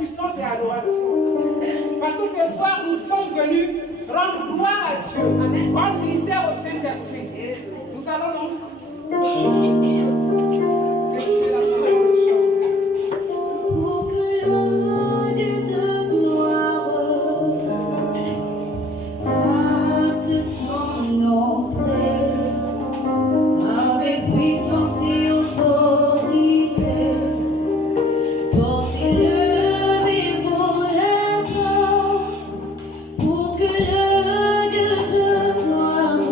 puissance et adoration. Parce que ce soir, nous sommes venus rendre gloire à Dieu, rendre ministère au Saint-Esprit. Nous allons donc laisser la parole de chant. Pour que le Dieu de gloire fasse son entrée avec puissance et autorité, portez le vivant longtemps, pour que le Dieu de gloire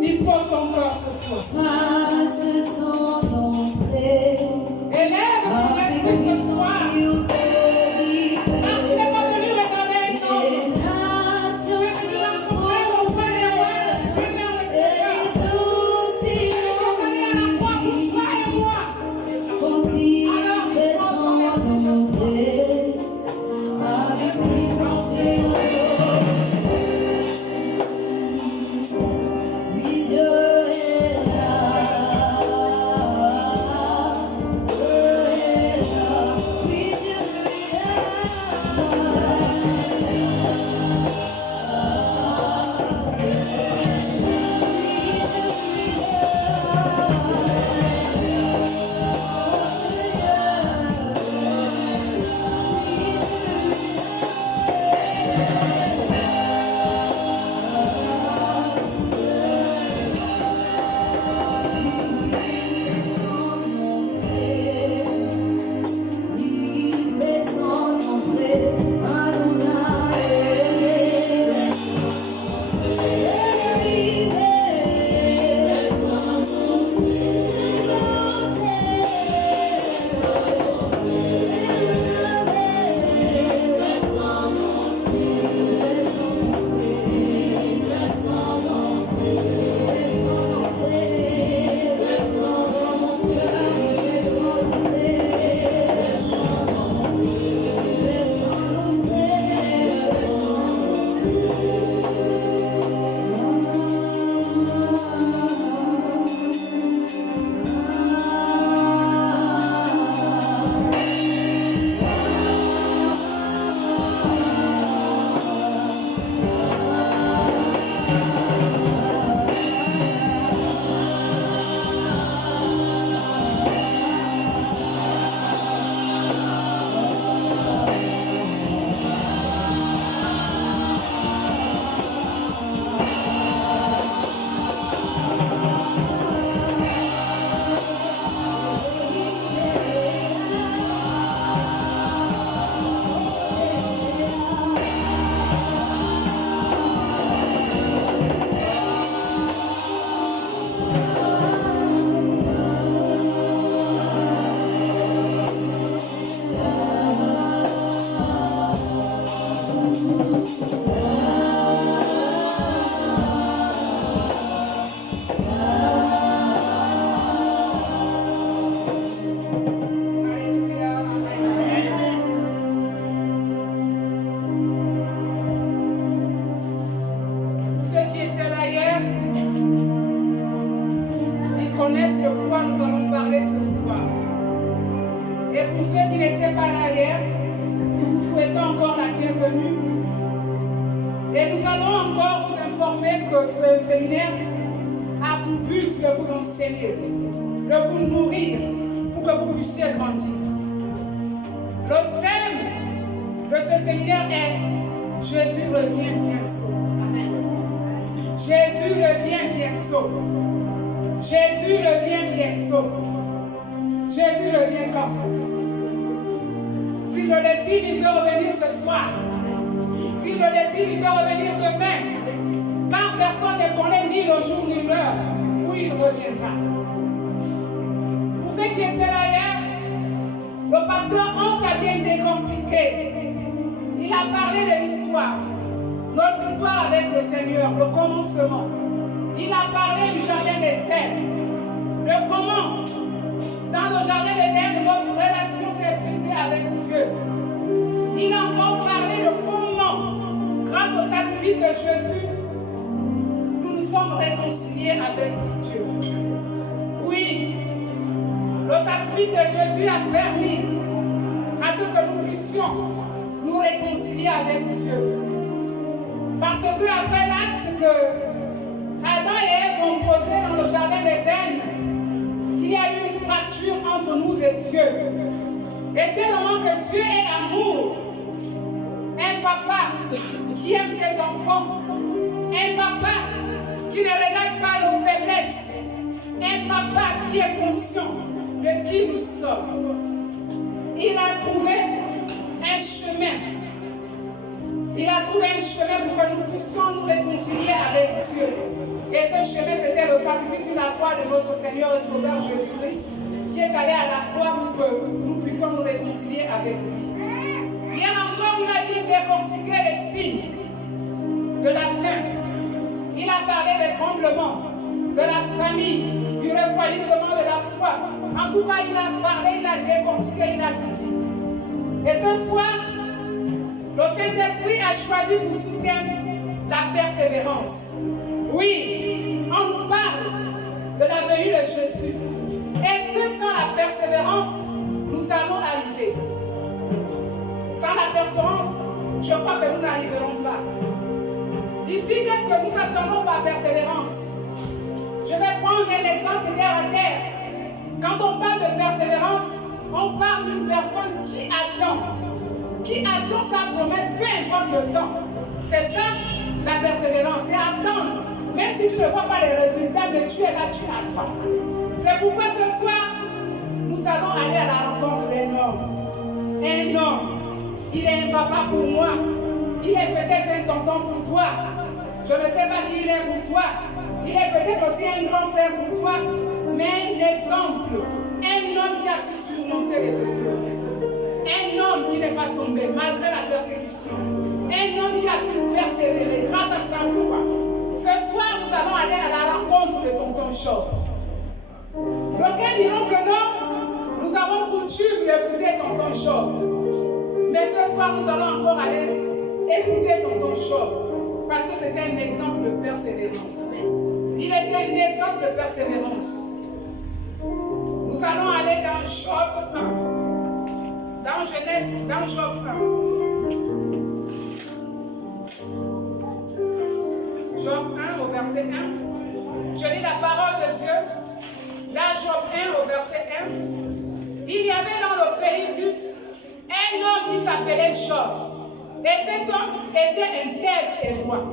Dispose ton cœur ce soir. fasse son entrée Élève ton avec esprit ce puissance soir. et autorité. Car tu n'es pas venu regarder un homme. Les nations Tu es venu rencontrer ton frère et moi, le Seigneur, le Seigneur. Et tu es allé à la croix pour toi et moi. quand il fait son entrée avec puissance et autorité. Oui, Dieu est là. Dieu est là. Oui, Dieu est là. Il fait son entrée, Alléluia. Pour ceux qui étaient là hier, ils connaissent de quoi nous allons parler ce soir. Et pour ceux qui n'étaient pas là hier, nous vous souhaitons encore la bienvenue. Et nous allons encore vous informer que ce séminaire a pour but de vous enseigner, de vous nourrir, pour que vous puissiez grandir. Le thème de ce séminaire est Jésus revient bientôt. Jésus revient bientôt. Jésus revient bientôt. Jésus revient quand? S'il le décide, il peut revenir ce soir. S'il le décide, il peut revenir demain. Car personne ne connaît ni le jour ni l'heure où il reviendra. Pour ceux qui étaient là hier, le pasteur Hans a bien décortiqué. Il a parlé de l'histoire. Notre histoire avec le Seigneur, le commencement. Il a parlé du jardin d'Éden. De comment, dans le jardin d'Éden, notre relation s'est brisée avec Dieu. Il a encore parlé de comment, grâce au sacrifice de Jésus, nous nous sommes réconciliés avec Dieu. Oui, le sacrifice de Jésus a permis à Parce que nous puissions nous réconcilier avec Dieu. Parce que après l'acte que Adam et Ève ont posé dans le jardin d'Éden, il y a eu une fracture entre nous et Dieu. Et tellement que Dieu est amour, un papa qui aime ses enfants, un papa qui ne regarde pas nos faiblesses, un papa qui est conscient de qui nous sommes. Il a trouvé un chemin. Il a trouvé un chemin pour que nous puissions nous réconcilier avec Dieu. Et ce chemin, c'était le sacrifice sur la croix de notre Seigneur et Sauveur Jésus-Christ, qui est allé à la croix pour que nous puissions nous réconcilier avec lui. Bien encore, il a dit décortiquer les signes de la fin. Il a parlé des tremblements, de la famille, du refroidissement de la foi. En tout cas, il a parlé, il a décortiqué, il a tout dit. Et ce soir, le Saint-Esprit a choisi pour soutien la persévérance. Oui, on nous parle de la venue de Jésus. Est-ce que sans la persévérance, nous allons arriver? Sans la persévérance, je crois que nous n'arriverons pas. Ici, qu'est-ce que nous attendons par persévérance? Je vais prendre un exemple terre à terre. Quand on parle de persévérance, on parle d'une personne qui attend sa promesse, peu importe le temps. C'est ça la persévérance, c'est attendre. Même si tu ne vois pas les résultats, mais tu es là, tu attends. C'est pourquoi ce soir, nous allons aller à la rencontre d'un homme. Un homme. Il est un papa pour moi. Il est peut-être un tonton pour toi. Je ne sais pas qui il est pour toi. Il est peut-être aussi un grand frère pour toi. Mais un exemple. Un homme qui a su surmonter les épreuves. Un homme qui n'est pas tombé malgré la persécution. Un homme qui a su persévérer grâce à sa foi. Ce soir, nous allons aller à la rencontre de tonton Job. D'aucuns diront que non, nous avons coutume d'écouter tonton Job. Mais ce soir, nous allons encore aller écouter tonton Job. Parce que c'était un exemple de persévérance. Il était un exemple de persévérance. Nous allons aller dans Job 1. Dans Genèse, dans Job 1. Job 1 au verset 1. Je lis la parole de Dieu. Dans Job 1 au verset 1. Il y avait dans le pays d'Uz un homme qui s'appelait Job. Et cet homme était intègre et droit.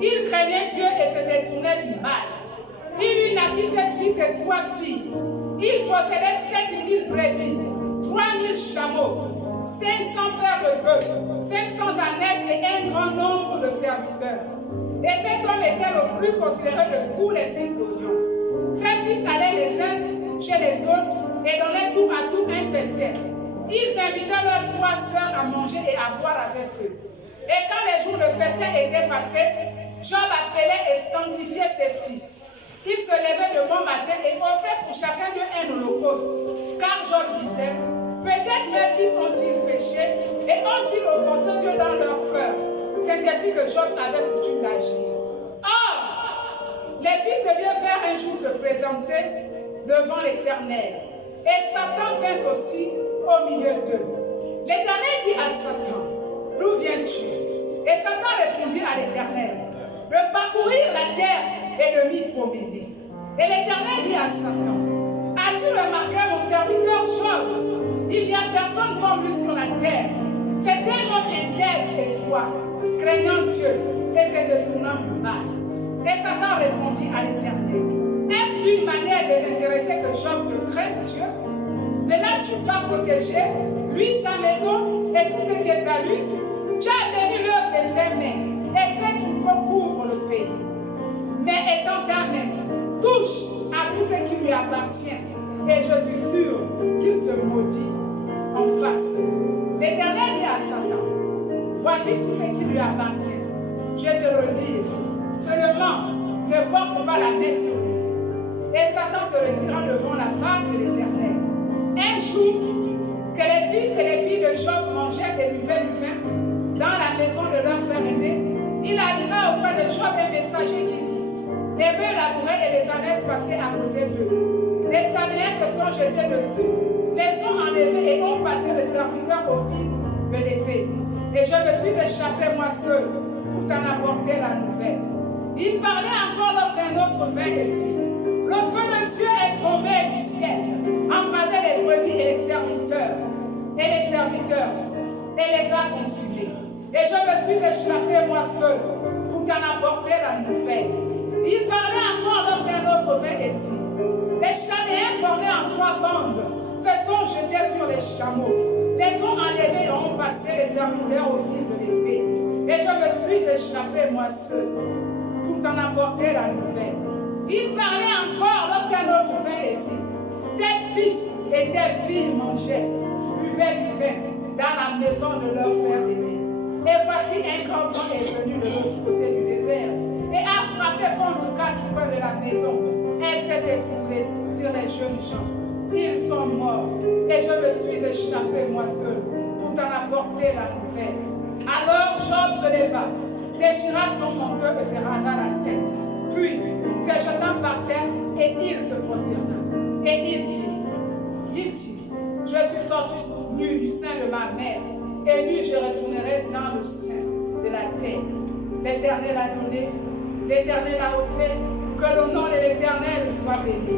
Il craignait Dieu et se détournait du mal. Il lui naquit 7 fils et 3 filles. Il possédait 7000 brebis, 3000 chameaux, 500 paires de bœufs, 500 ânesses et un grand nombre de serviteurs. Et cet homme était le plus considéré de tous les fils d'Orion. Ses fils allaient les uns chez les autres et donnaient tout à tout un festin. Ils invitaient leurs 3 sœurs à manger et à boire avec eux. Et quand les jours de festin étaient passés, Job appelait et sanctifiait ses fils. Il se levait de bon matin et offrait pour chacun d'eux un holocauste. Car Job disait, peut-être mes fils ont-ils péché et ont-ils offensé Dieu dans leur cœur. C'est ainsi que Job avait coutume d'agir. Or, les fils de Dieu vinrent un jour se présenter devant l'Éternel. Et Satan vint aussi au milieu d'eux. L'Éternel dit à Satan, d'où viens-tu? Et Satan répondit à l'Éternel, de parcourir la terre et de m'y promener. Et l'Éternel dit à Satan, as-tu remarqué mon serviteur Job? Il n'y a personne comme lui sur la terre. C'est un homme intègre et droit, craignant Dieu et se détournant du mal. Et Satan répondit à l'Éternel, est-ce une manière désintéressée que Job ne craint Dieu? Ne l'as-tu pas protégé, lui, sa maison et tout ce qui est à lui? Tu as béni l'œuvre de ses mains et ses troupeaux couvrent le pays. Mais étant ta main, touche à tout ce qui lui appartient et je suis sûr qu'il te maudit en face. L'Éternel dit à Satan, voici tout ce qui lui appartient. Je te le livre. Seulement, ne porte pas la main sur lui. Et Satan se retira devant la face de l'Éternel. Un jour, que les fils et les filles de Job mangeaient et buvaient du vin dans la maison de leur frère aîné, il arriva auprès de Job un messager qui dit, les bœufs labourés et les ânesses passaient à côté d'eux. Les Saméens se sont jetés dessus, les ont enlevés et ont passé les serviteurs au fil de l'épée. Et je me suis échappé moi seul pour t'en apporter la nouvelle. Il parlait encore lorsqu'un autre vint et dit, le feu de Dieu est tombé du ciel, embrasait les brebis et les serviteurs, et les a consumés. Et je me suis échappé moi seul pour t'en apporter la nouvelle. Il parlait encore lorsqu'un autre vint et dit, les Chaldéens formés en 3 bandes se sont jetés sur les chameaux, les ont enlevés et ont passé les serviteurs au fil de l'épée. Et je me suis échappé moi seul pour t'en apporter la nouvelle. Il parlait encore lorsqu'un autre vint et dit, tes fils et tes filles mangeaient, buvaient du vin dans la maison de leur frère aîné. Et voici un grand vent est venu de l'autre côté du désert et a frappé contre 4 coins de la maison. Elle s'est étranglée sur les jeunes gens. Ils sont morts et je me suis échappé moi seul pour t'en apporter la nouvelle. Alors Job se leva, déchira son manteau et se rasa la tête. Puis, se jetant par terre, et il se prosterna. Et il dit, je suis sorti nu du sein de ma mère, et nu je retournerai dans le sein de la terre. L'Éternel a donné, l'Éternel a ôté, que le nom de l'Éternel soit béni.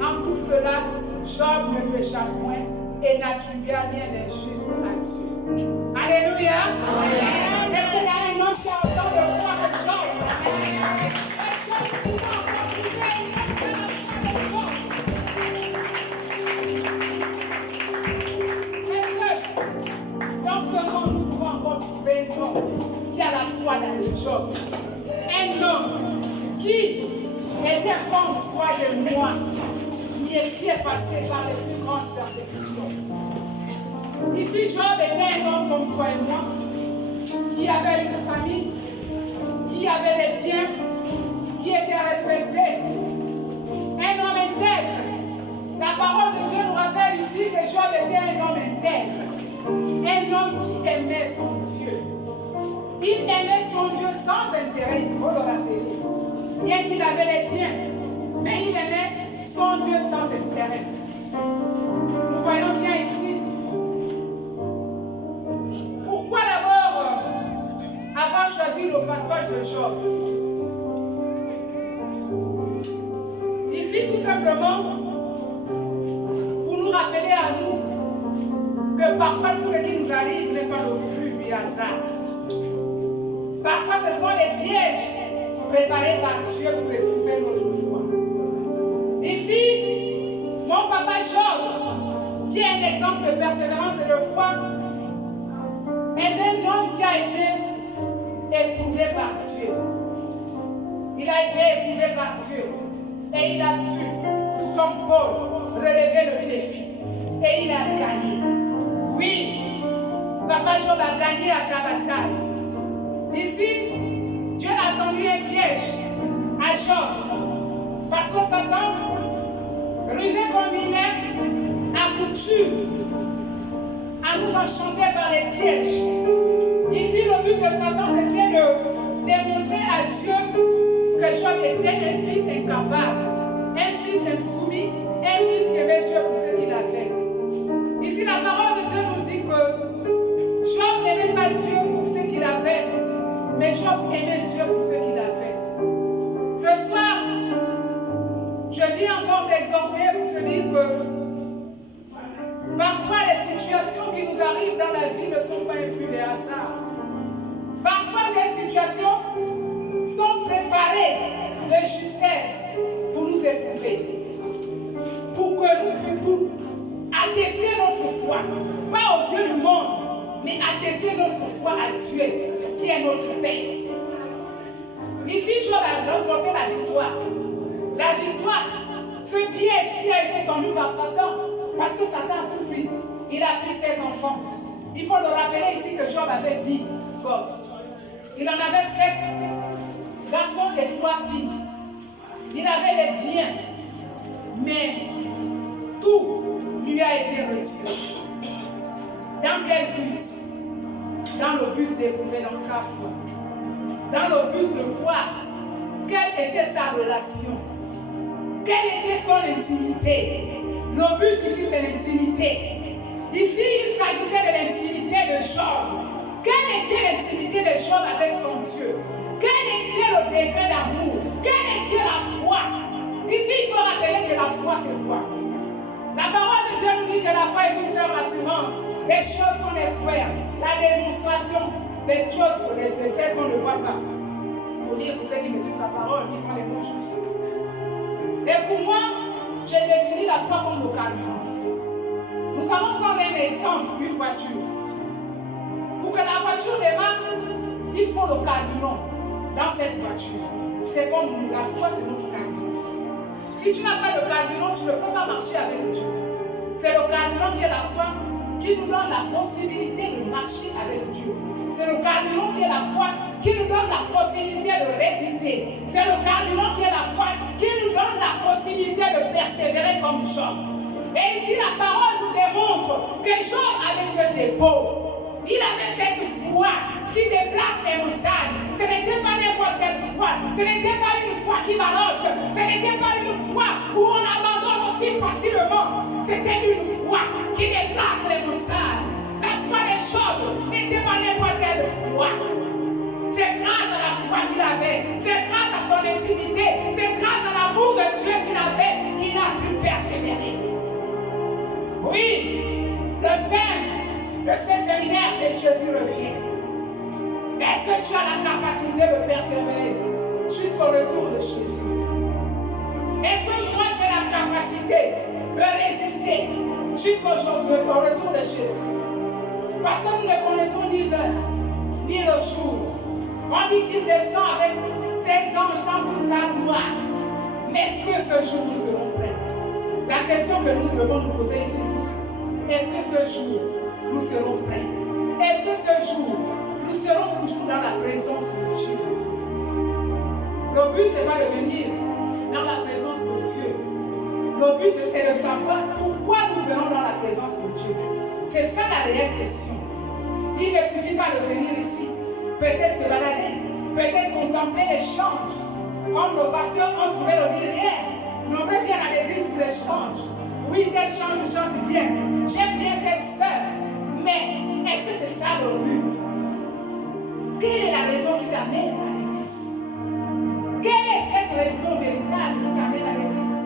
En tout cela, Job ne pécha point et n'attribua rien d'injuste à Dieu. Alléluia. Amen. Est-ce qu'il y a un homme qui a autant de foi que Job? Dans ce monde, nous pouvons encore trouver un homme qui a la foi dans le Job. Un homme qui était comme toi et moi, qui est passé par les plus grandes persécutions. Ici, Job était un homme comme toi et moi, qui avait une famille, qui avait des biens, qui était respecté. Un homme intègre. La parole de Dieu nous rappelle ici que Job était un homme intègre. Un homme qui aimait son Dieu. Il aimait son Dieu sans intérêt, il faut le rappeler. Bien qu'il avait les biens, mais il aimait son Dieu sans intérêt. Nous voyons bien ici. Pourquoi d'abord avoir choisi le passage de Job? Ici, tout simplement, pour nous rappeler à nous que parfois tout ce qui nous arrive n'est pas le fruit du hasard. Parfois, ce sont les pièges préparés par Dieu pour éprouver notre foi. Ici, mon papa Job, qui est un exemple de persévérance et de foi, est un homme qui a été éprouvé par Dieu. Il a été éprouvé par Dieu et il a su, comme Paul, relever le défi et il a gagné. Oui, papa Job a gagné à sa bataille. Ici, Dieu a tendu un piège à Job parce que Satan, rusé comme il est, a coutume à nous enchanter par les pièges. Ici, le but de Satan, c'était de démontrer à Dieu que Job était un fils incapable, un fils insoumis, un fils qui aimait Dieu pour ce qu'il a fait. Ici, la parole de Dieu nous dit que Job n'aimait pas Dieu pour ce qu'il avait, mais Job aimait Dieu pour ce qu'il a fait. Ce soir, je viens encore t'exhorter pour te dire que parfois les situations qui nous arrivent dans la vie ne sont pas un fruit de hasard. Parfois ces situations sont préparées de justesse pour nous éprouver. Pour que nous puissions attester notre foi, pas aux yeux du monde, mais attester notre foi à Dieu, qui est notre Père. Ici, Job a remporté la victoire. La victoire, ce piège qui a été tendu par Satan, parce que Satan a tout pris. Il a pris ses enfants. Il faut le rappeler ici que Job avait 10 gosses. Il en avait 7 garçons et 3 filles. Il avait les biens, mais tout lui a été retiré. Dans quel but? Dans le but d'éprouver dans sa foi. Dans le but de voir quelle était sa relation, quelle était son intimité, Le but ici, c'est l'intimité. Ici, il s'agissait de l'intimité de Job. Quelle était l'intimité de Job avec son Dieu? Quel était le degré d'amour? Quelle était la foi? Ici, il faut rappeler que la foi, c'est quoi? La parole de Dieu nous dit que la foi est une ferme assurance des choses qu'on espère, la démonstration des choses, de celles qu'on ne voit pas. Pour dire pour ceux qui me disent la parole, ils font les mots justes. Et pour moi, j'ai défini la foi comme le carburant. Nous allons prendre un exemple, une voiture. Pour que la voiture démarre, il faut le carburant dans cette voiture. C'est comme nous, la foi, c'est notre carburant. Si tu n'as pas de carburant, tu ne peux pas marcher avec Dieu. C'est le carburant qui est la foi qui nous donne la possibilité de marcher avec Dieu. C'est le carburant qui est la foi qui nous donne la possibilité de résister. C'est le carburant qui est la foi qui nous donne la possibilité de persévérer comme Job. Et ici, la parole nous démontre que Job avait ce dépôt. Il avait cette foi qui déplace les montagnes. Ce n'était pas n'importe quelle foi. Ce n'était pas une foi qui balotte. Ce n'était pas une foi où on abandonne aussi facilement. C'était une foi qui déplace les montagnes. La foi de Job n'était pas n'importe quelle foi. C'est grâce à la foi qu'il avait. C'est grâce à son intimité. C'est grâce à l'amour de Dieu qu'il avait qu'il a pu persévérer. Oui, le thème de ce séminaire, c'est Jésus revient. Est-ce que tu as la capacité de persévérer jusqu'au retour de Jésus? Est-ce que moi j'ai la capacité de résister jusqu'au retour de Jésus? Parce que nous ne connaissons ni l'heure, ni le jour. On dit qu'il descend avec ses anges dans toute sa gloire. Mais est-ce que ce jour nous serons prêts? La question que nous devons nous poser ici tous, est-ce que ce jour nous serons prêts? Est-ce que ce jour nous serons toujours dans la présence de Dieu? Le but, ce n'est pas de venir dans la présence de Dieu. Le but, c'est de savoir pourquoi nous venons dans la présence de Dieu. C'est ça la réelle question. Il ne suffit pas de venir ici, peut-être se balader, peut-être contempler les chants. Comme le pasteur Hans pouvait le dire hier, on revient à l'église pour les chants. Oui, tel chante bien. J'aime bien cette sœur. Mais est-ce que c'est ça le but? Quelle est la raison qui t'amène à l'église? Quelle est cette raison véritable qui t'amène à l'église?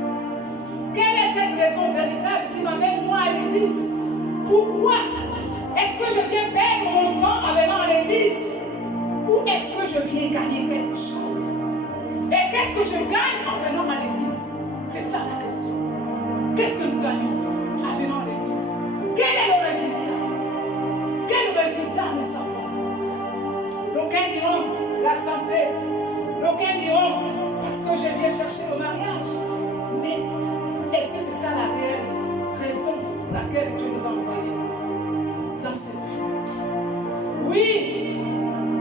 Quelle est cette raison véritable qui m'amène moi à l'église? Pourquoi? Est-ce que je viens perdre mon temps en venant à l'église? Ou est-ce que je viens gagner quelque chose? Et qu'est-ce que je gagne en venant à l'église? C'est ça la question. Qu'est-ce que nous gagnons en venant à l'église? Quel est le résultat? Quel résultat nous avons? D'aucuns diront la santé. D'aucuns diront parce que je viens chercher le mariage. Mais est-ce que c'est ça la réelle raison pour laquelle Dieu nous a envoyés dans cette vie? Oui,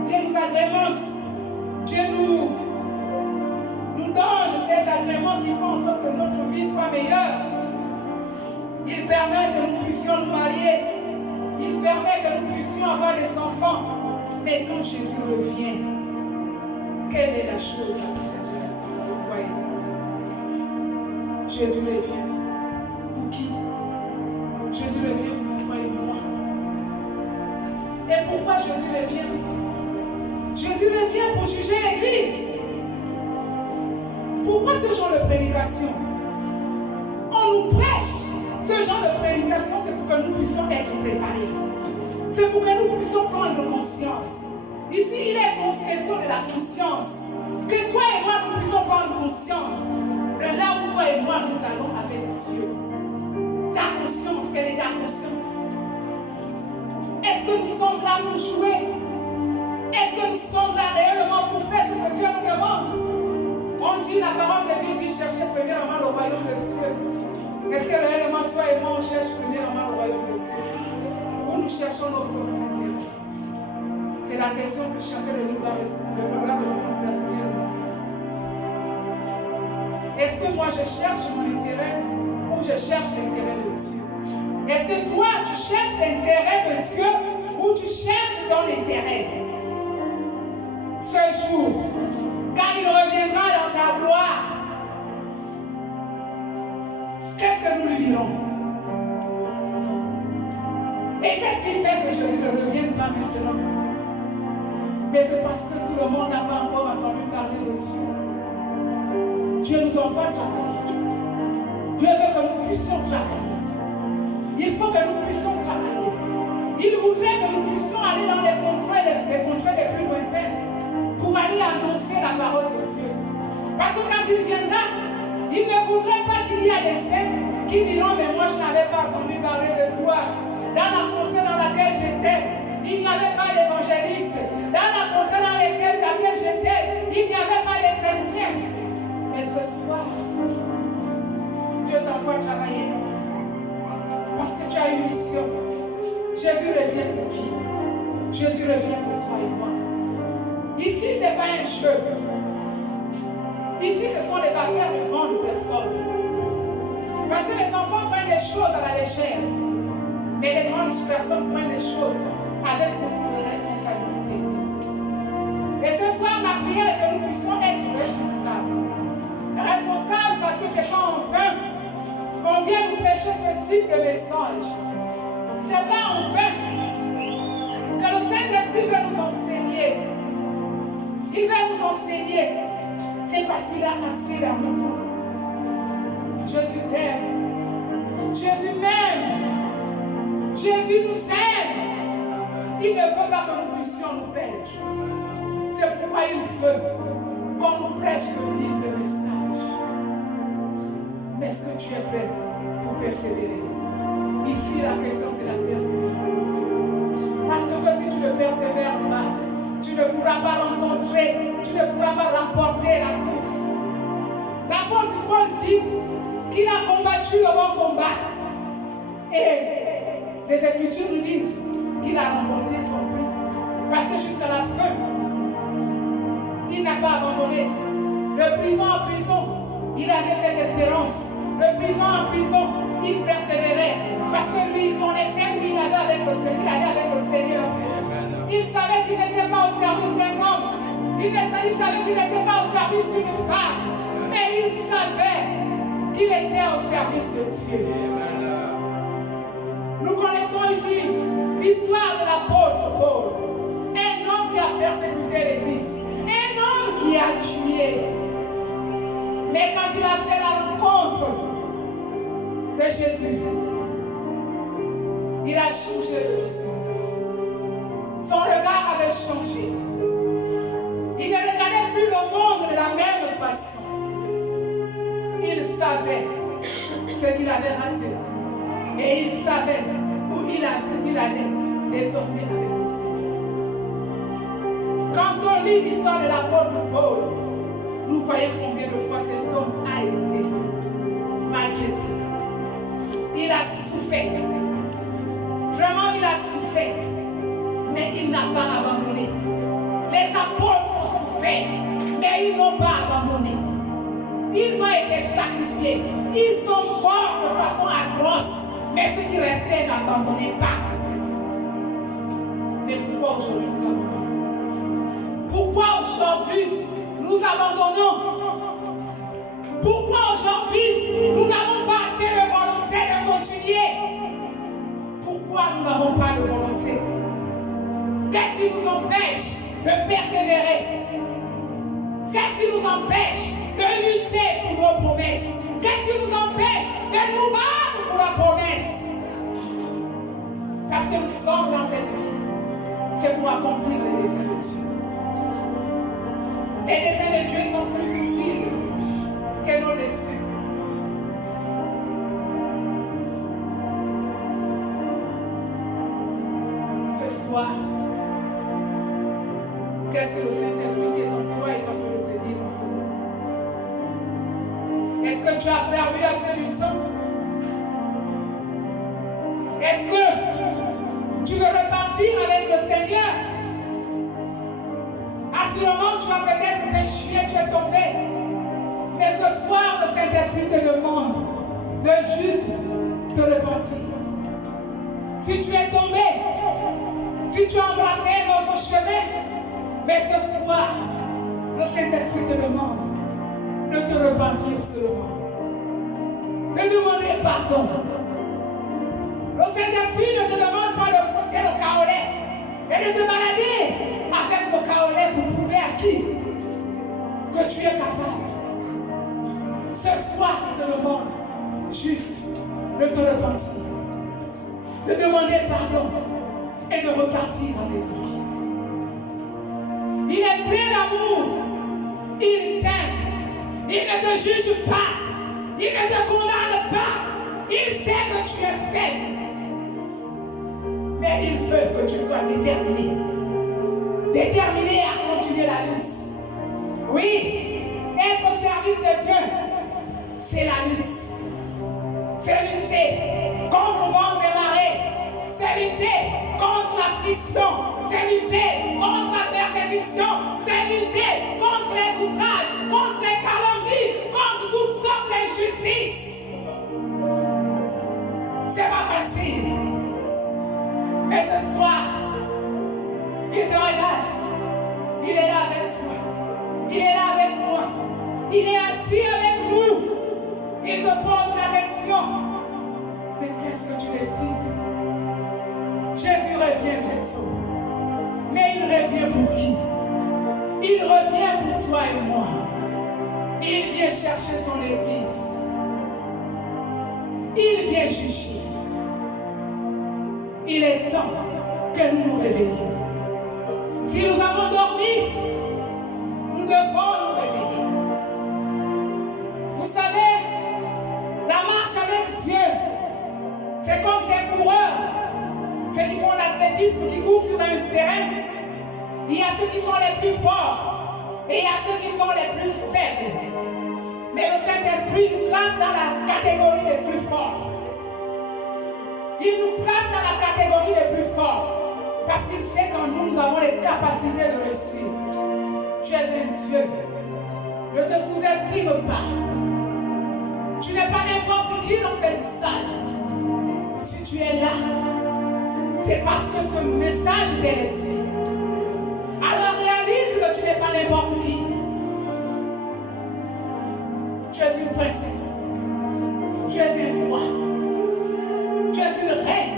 Dieu nous agrémente. Dieu nous donne ces agréments qui font en sorte que notre vie soit meilleure. Il permet que nous puissions nous marier. Il permet que nous puissions avoir des enfants. Mais quand Jésus revient, quelle est la chose la plus intéressante pour toi et moi? Jésus revient. Pour qui? Jésus revient pour toi et moi. Et pourquoi Jésus revient? Jésus revient pour juger l'Église. Pourquoi ce genre de prédication? On nous prêche. Ce genre de prédication, c'est pour que nous puissions être préparés. C'est pour que nous puissions prendre conscience. Ici, il est question de la conscience. Que toi et moi, nous puissions prendre conscience de là où toi et moi, nous allons avec Dieu. Ta conscience, quelle est ta conscience? Est-ce que nous sommes là pour jouer? Est-ce que nous sommes là réellement pour faire ce que Dieu nous demande? On dit, la parole de Dieu dit, cherchez premièrement le royaume des cieux. Est-ce que réellement, toi et moi, on cherche premièrement le royaume des cieux? Ou nous cherchons nos propres intérêts? C'est la question que chacun de nous doit répondre personnellement. Est-ce que moi, je cherche mon intérêt ou je cherche l'intérêt de Dieu? Est-ce que toi, tu cherches l'intérêt de Dieu ou tu cherches ton intérêt? Ce jour, quand il reviendra dans sa gloire, qu'est-ce que nous lui dirons? Et qu'est-ce qui fait que Jésus ne revienne pas maintenant? Mais c'est parce que tout le monde n'a pas encore entendu parler de Dieu. Dieu nous envoie travailler. Dieu veut que nous puissions travailler. Il faut que nous puissions travailler. Il voudrait que nous puissions aller dans les contrées les plus lointaines pour aller annoncer la parole de Dieu. Parce que quand il viendra, il ne voudrait pas qu'il y ait des saints qui diront: mais moi je n'avais pas entendu parler de toi. Dans la contrée dans laquelle j'étais, il n'y avait pas d'évangéliste. Dans la contrée dans laquelle j'étais, il n'y avait pas de chrétiens. Mais ce soir, Dieu t'envoie travailler. Parce que tu as une mission. Jésus revient pour qui? Jésus revient pour toi et moi. Ici, ce n'est pas un jeu. Ici, ce sont des affaires de grandes personnes. Parce que les enfants prennent les choses à la légère. Mais les grandes personnes prennent les choses avec beaucoup de responsabilité. Et ce soir, ma prière est que nous puissions être responsables. Responsables parce que ce n'est pas en vain qu'on vient nous prêcher ce type de message. Ce n'est pas en vain que le Saint-Esprit veut nous enseigner. Il veut nous enseigner. C'est parce qu'il a assez d'amour. Jésus t'aime. Jésus m'aime. Jésus nous aime. Il ne veut pas que nous puissions nous perdre. C'est pourquoi il veut qu'on nous prêche ce type de message. Mais est-ce que tu es prêt pour persévérer? Ici, la question, c'est la persévérance. Parce que si tu ne persévères pas, tu ne pourras pas rencontrer, tu ne pourras pas remporter la course. L'apôtre Paul dit qu'il a combattu le bon combat. Et les Écritures nous disent qu'il a remporté son prix. Parce que jusqu'à la fin, il n'a pas abandonné. De prison en prison, il avait cette espérance. De prison en prison, il persévérait. Parce que lui, il connaissait où il allait avec le Seigneur. Il savait qu'il n'était pas au service d'un homme. Il savait qu'il n'était pas au service d'une femme. Mais il savait qu'il était au service de Dieu. Nous connaissons ici l'histoire de l'apôtre Paul. Un homme qui a persécuté l'Église. Un homme qui a tué. Mais quand il a fait la rencontre de Jésus, il a changé de vision. Son regard avait changé. Il ne regardait plus le monde de la même façon. Il savait ce qu'il avait raté. Et il savait où il allait désormais avec le Seigneur. Quand on lit l'histoire de l'apôtre Paul, nous voyons combien de fois cet homme a été maltraité. Il a souffert. Vraiment, il a souffert. Mais il n'a pas abandonné. Les apôtres ont souffert, mais ils n'ont pas abandonné. Ils ont été sacrifiés. Ils sont morts de façon atroce. Mais ceux qui restaient n'abandonnaient pas. Mais pourquoi aujourd'hui nous abandonnons? Pourquoi aujourd'hui nous abandonnons? Pourquoi aujourd'hui nous n'avons pas assez de volonté de continuer? Pourquoi nous n'avons pas de volonté? Qu'est-ce qui nous empêche de persévérer? Qu'est-ce qui nous empêche de lutter pour nos promesses? Qu'est-ce qui nous empêche de nous battre pour la promesse? Parce que nous sommes dans cette vie, c'est pour accomplir les desseins de Dieu. Les desseins de Dieu sont plus utiles que nos desseins. Ce soir, qu'est-ce que le Saint-Esprit qui est en toi est en train de te dire en ce moment? Est-ce que tu as perdu assez du temps? Est-ce que tu veux repartir avec le Seigneur? Assurément, tu as peut-être péché, tu es tombé. Mais ce soir, le Saint-Esprit te demande de juste te repentir. Si tu es tombé, si tu as embrassé un autre chemin, mais ce soir, le Saint-Esprit te demande de te repentir seulement. De demander pardon. Le Le Saint-Esprit ne te demande pas de frotter le caolet et de te balader avec le caolet pour prouver à qui que tu es capable. Ce soir, il te demande juste de te repentir, de demander pardon et de repartir avec lui. Il est plein d'amour, il t'aime, il ne te juge pas, il ne te condamne pas, il sait que tu es faible. Mais il veut que tu sois déterminé à continuer la lutte. Oui, être au service de Dieu, c'est la lutte. C'est lutter contre vents et marées. C'est lutter contre l'affliction. C'est lutter contre la persécution. C'est lutter contre les outrages, contre les calomnies, contre toutes sortes d'injustices. C'est pas facile. Mais ce soir, il te regarde. Il est là avec toi. Il est là avec moi. Il est assis avec nous. Il te pose la question. Mais qu'est-ce que tu décides? Jésus revient bientôt. Mais il revient pour qui? Il revient pour toi et moi. Il vient chercher son église. Il vient juger. Il est temps que nous nous réveillions. Si nous avons dormi, nous devons nous réveiller. Vous savez, la marche avec Dieu, c'est comme ces coureurs, ceux qui font l'athlétisme, qui courent sur un terrain. Il y a ceux qui sont les plus forts et il y a ceux qui sont les plus faibles. Mais le Saint-Esprit nous place dans la catégorie des plus forts. Il nous place dans la catégorie des plus forts. Parce qu'il sait qu'en nous, nous avons les capacités de réussir. Tu es un Dieu. Ne te sous-estime pas. Tu n'es pas n'importe qui dans cette salle. Si tu es là, c'est parce que ce message t'est resté. Alors réalise que tu n'es pas n'importe qui. Tu es une princesse. Tu es un roi. Tu es une reine.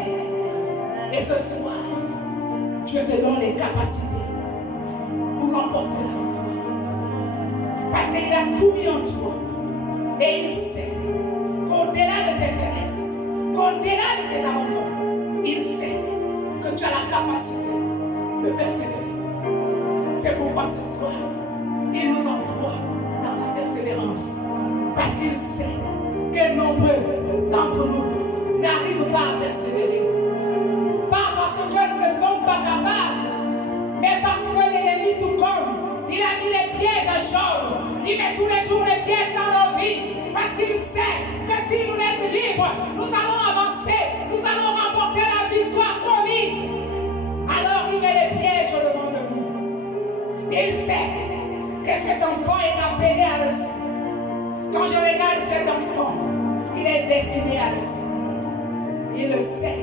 Et ce soir, Dieu te donne les capacités pour remporter la victoire. Parce qu'il a tout mis en toi. Et il sait qu'au-delà de tes faiblesses, qu'au-delà de tes abandons, il sait que tu as la capacité de persévérer. C'est pourquoi ce soir, il nous envoie dans la persévérance. Parce qu'il sait que nombreux d'entre nous n'arrivent pas à persévérer. Pas parce que nous ne sommes pas capables, mais parce que l'ennemi tout comme il a mis les pièges à Job. Il met tous les jours les pièges dans nos vies. Parce qu'il sait que s'il nous laisse libres, nous allons avancer, nous allons remporter la victoire promise. Alors il met les pièges devant nous. Il sait que cet enfant est appelé à réussir. Quand je regarde cet enfant, il est destiné à réussir. Il le sait,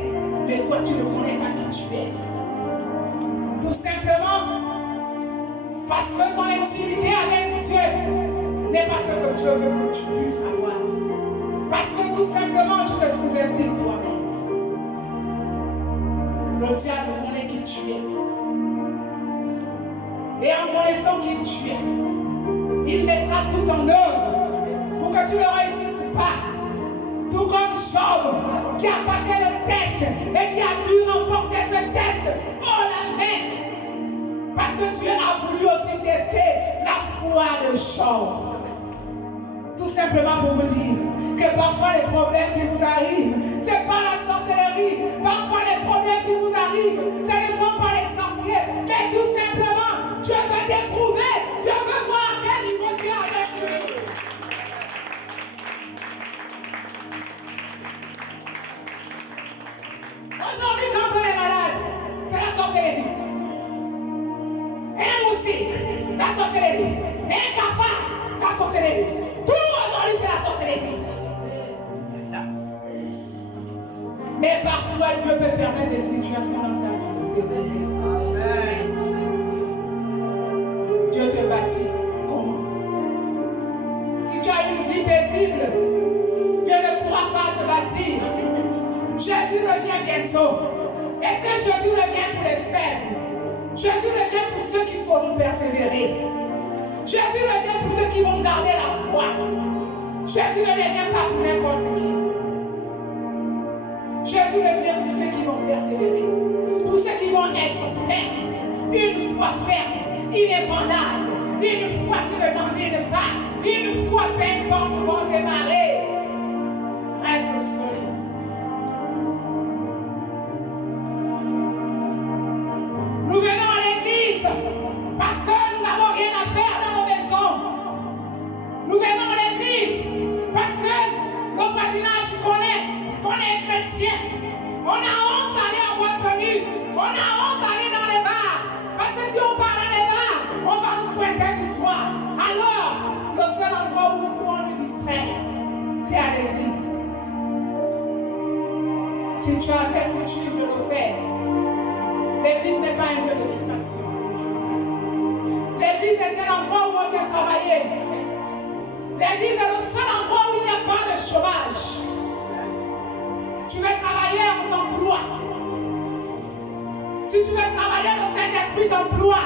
mais toi tu ne connais pas qui tu es. Tout simplement parce que ton intimité avec Dieu n'est pas ce que Dieu veut que tu puisses avoir. Parce que tout simplement tu te sous-estimes toi-même. Le diable connaît qui tu es. Et en connaissant qui tu es, il mettra tout en œuvre pour que tu ne réussisses pas. Tout comme Job qui a passé le test et qui a dû remporter ce test haut la main. Parce que Dieu a voulu aussi tester la foi de Job. Tout simplement pour vous dire que parfois les problèmes qui vous arrivent, ce n'est pas la sorcellerie. Parfois les problèmes qui vous arrivent, ce ne sont pas l'essentiel. Mais tout simplement, Dieu veut t'éprouver. Dieu veut voir à quel niveau tu es avec lui. Aujourd'hui, quand on est malade, c'est la sorcellerie. Un moustique, la sorcellerie. Un cafard, la sorcellerie. Tout aujourd'hui, c'est la sorcellerie. Mais parfois, Dieu peut permettre des situations dans ta vie. Amen. Dieu te bâtit. Comment? Si tu as une vie paisible, Dieu ne pourra pas te bâtir. Jésus ne vient sauront persévérer. Jésus revient pour ceux qui vont garder la foi. Jésus ne revient pas pour n'importe qui. Jésus revient pour ceux qui vont persévérer. Pour ceux qui vont être fermes. Une foi ferme, inébranlable. Une foi qui ne dandine pas. Une foi, peu importe vents et marées. Reste solide. Nous venons à l'église parce que nous n'avons rien à faire dans nos maisons. Nous venons à l'église parce que nos voisinages connaissent chrétiens. On a honte d'aller en boîte de nuit. On a honte d'aller dans les bars. Parce que si on part dans les bars, on va nous pointer du doigt. Alors, le seul endroit où nous pouvons nous distraire, c'est à l'église. Si tu as fait coutume de le faire, l'église n'est pas un lieu de distraction. L'église est un endroit où on vient travailler. L'église est le seul endroit où il n'y a pas de chômage. Tu veux travailler, on t'emploie. Si tu veux travailler, le Saint-Esprit t'emploie.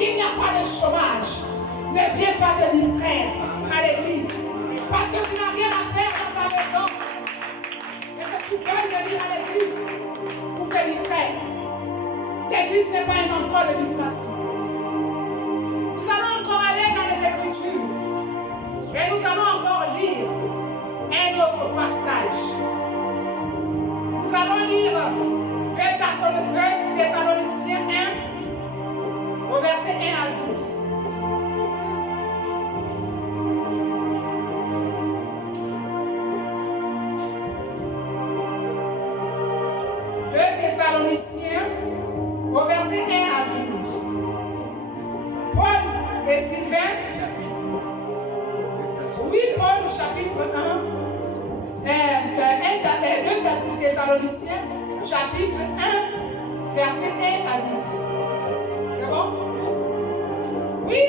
Il n'y a pas de chômage. Ne viens pas te distraire à l'église. Parce que tu n'as rien à faire dans ta maison. Et que tu veuilles venir à l'église pour te distraire. L'église n'est pas un endroit de distraction. Nous allons encore aller dans les Écritures. Et nous allons encore lire un autre passage. Nous allons lire 2 Thessaloniciens 1, au verset 1 à 12. Thessaloniciens, au verset 1 à 12. Paul et Sylvain, oui, Paul, chapitre 2 Thessaloniciens, chapitre 1, verset 1 à 12. C'est bon? Oui,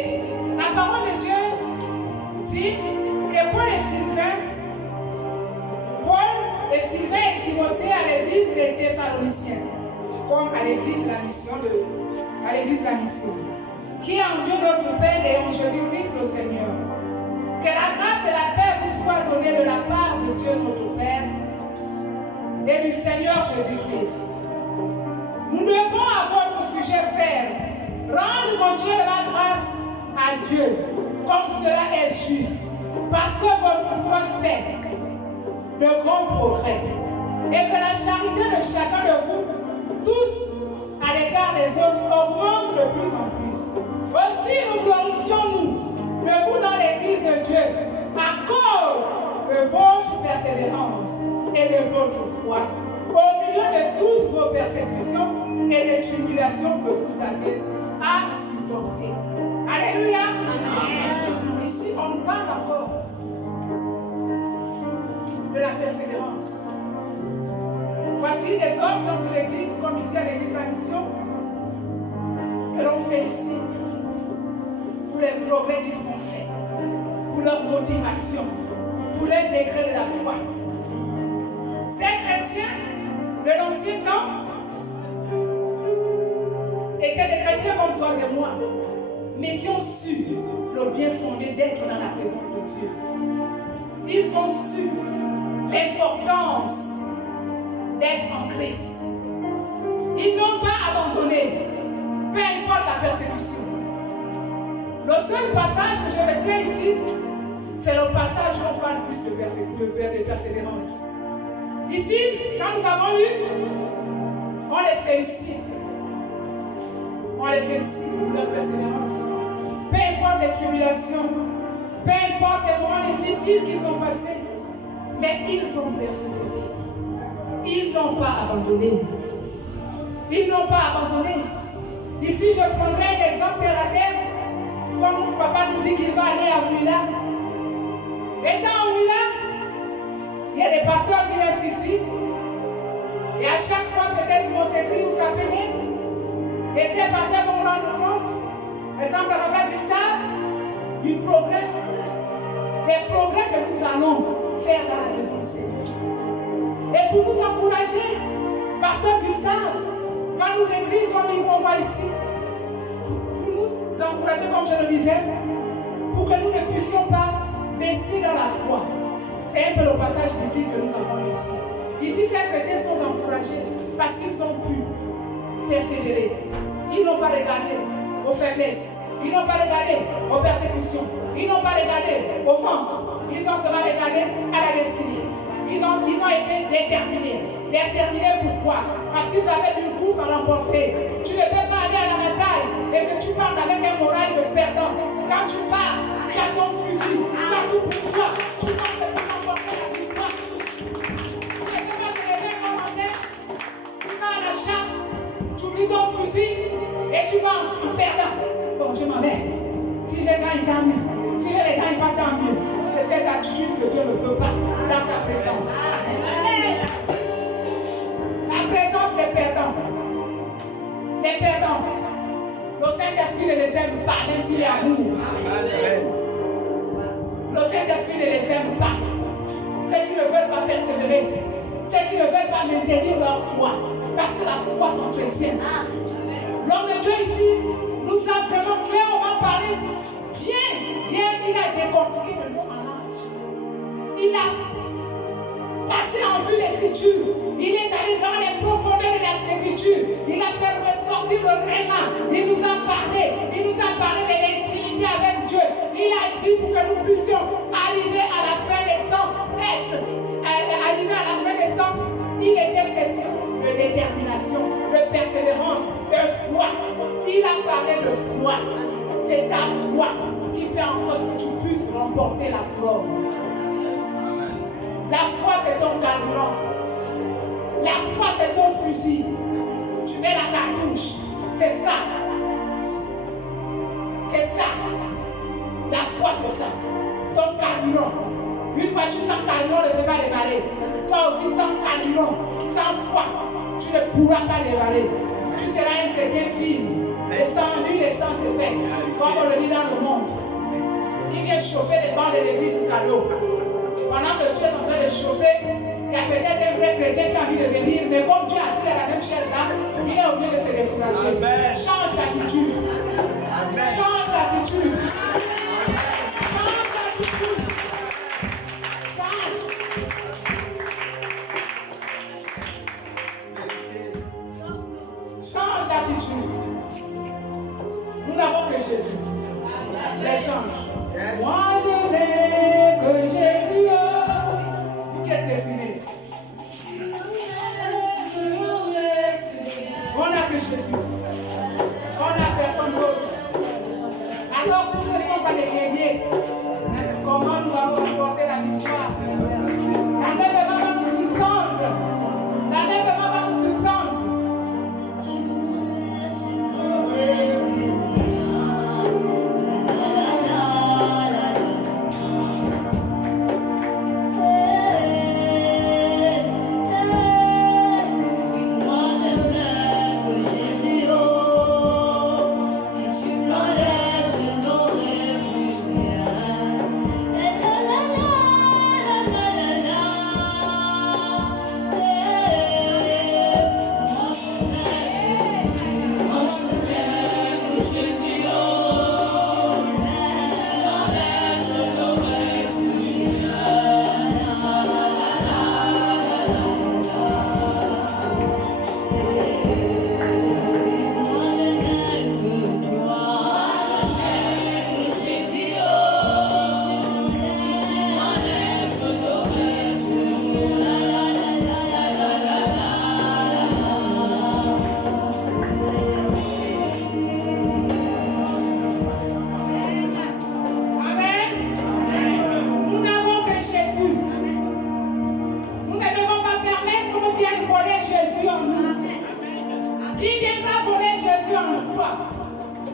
la parole de Dieu dit que Paul et Sylvain et Timothée à l'église des Thessaloniciens, comme à l'église la mission, qui est en Dieu notre Père et en Jésus-Christ le Seigneur. Que la grâce et la paix vous soient données de la part de Dieu notre Père et du Seigneur Jésus-Christ. Nous devons à votre sujet faire rendre continuer la grâce à Dieu, comme cela est juste, parce que votre foi fait de grands progrès et que la charité de chacun de vous, tous à l'égard des autres, augmente de plus en plus. Aussi nous glorifions-nous de vous dans l'église de Dieu à cause de votre persévérance et de votre foi, au milieu de toutes vos persécutions et des tribulations que vous avez à supporter. Alléluia. Amen. Ici, on parle encore de la persévérance. Voici des hommes dans une église, comme ici à l'église de la mission, que l'on félicite pour les progrès qu'ils ont faits, pour leur motivation, pour leur degré de la foi. Ces chrétiens de l'ancien temps étaient des chrétiens comme toi et moi, mais qui ont su le bien fondé d'être dans la présence de Dieu. Ils ont su l'importance d'être en Christ. Ils n'ont pas abandonné, peu importe la persécution. Le seul passage que je retiens ici, c'est le passage où on parle plus de persévérance. Ici, quand nous avons lu, on les félicite. On les félicite pour leur persévérance. Peu importe les tribulations, peu importe les moments difficiles qu'ils ont passés, mais ils ont persévéré. Ils n'ont pas abandonné. Ils n'ont pas abandonné. Ici, je prendrai un exemple terre à terre. Comme mon papa nous dit qu'il va aller à Ouila. Étant à Ouila, il y a des pasteurs qui restent ici. Et à chaque fois, peut-être ils vont s'écrire ou s'appeler. Et ces pasteurs vont rendre compte. Par exemple, le papa Gustave, du progrès. Des progrès que nous allons faire dans la maison du Seigneur. Et pour nous encourager, pasteur Gustave va nous écrire comme ils vont voir ici. Pour nous comme je le disais, pour que nous ne puissions pas baisser dans la foi. C'est un peu le passage biblique que nous avons ici. Ici, ces chrétiens sont encouragés parce qu'ils ont pu persévérer. Ils n'ont pas regardé aux faiblesses. Ils n'ont pas regardé aux persécutions. Ils n'ont pas regardé au manque. Ils ont seulement regardé à la destinée. Ils ont été déterminés. Déterminés pourquoi? Parce qu'ils avaient une course à l'emporter. Tu ne peux pas aller à la bataille et que tu partes avec un moral de perdant. Quand tu pars, tu as ton fusil, tu as tout pour toi. Tu penses que tu vas emporter la victoire. Tu ne peux pas te lever comme en tête. Tu vas à la chasse, tu mets ton fusil et tu vas en perdant. Bon, je m'en vais. Si je gagne, tant mieux. Si je ne gagne pas, tant mieux. C'est cette attitude que Dieu ne veut pas dans sa présence. La présence des perdants. Les perdants. Le Saint-Esprit ne les aime pas, même s'il est amour. Le Saint-Esprit ne les aime pas. Ceux qui ne veulent pas persévérer. Ceux qui ne veulent pas maintenir leur foi. Parce que la foi s'entretient. L'homme de Dieu ici nous a vraiment clairement parlé. Bien qu'il a décortiqué de nom en âge. Il a passé en vue l'écriture. Il est allé dans les profondeurs de l'écriture. Il a fait ressortir le réma. Il nous a parlé. Il nous a parlé de l'intimité avec Dieu. Il a dit pour que nous puissions arriver à la fin des temps. Arriver à la fin des temps, il était question de détermination, de persévérance, de foi. Il a parlé de foi. C'est ta foi qui fait en sorte que tu puisses remporter la gloire. La foi, c'est ton carburant. La foi, c'est ton fusil. Tu mets la cartouche. C'est ça. C'est ça. La foi, c'est ça. Ton carburant. Une fois tu sens carburant, ne peut pas démarrer. Toi aussi, sans carburant, sans foi, tu ne pourras pas démarrer. Tu seras un chrétien vide. Et sans huile et sans effet. Comme on le dit dans le monde. Qui vient chauffer les bancs de l'église du cadeau. Pendant que Dieu est en train de chauffer, il y a peut-être un vrai chrétien qui a envie de venir, mais comme Dieu est assis à la même chaise là, il est obligé de se décourager. Change d'attitude. Change d'attitude. Change d'attitude. Change. Change d'attitude. Nous n'avons que Jésus. Les change. Moi je n'ai que Jésus. Vous qui êtes décidés. On n'a que Jésus. On n'a personne d'autre. Alors si nous ne sommes pas des guerriers, comment nous allons remporter la victoire? L'enlèvement va nous surprendre. L'enlèvement va nous surprendre.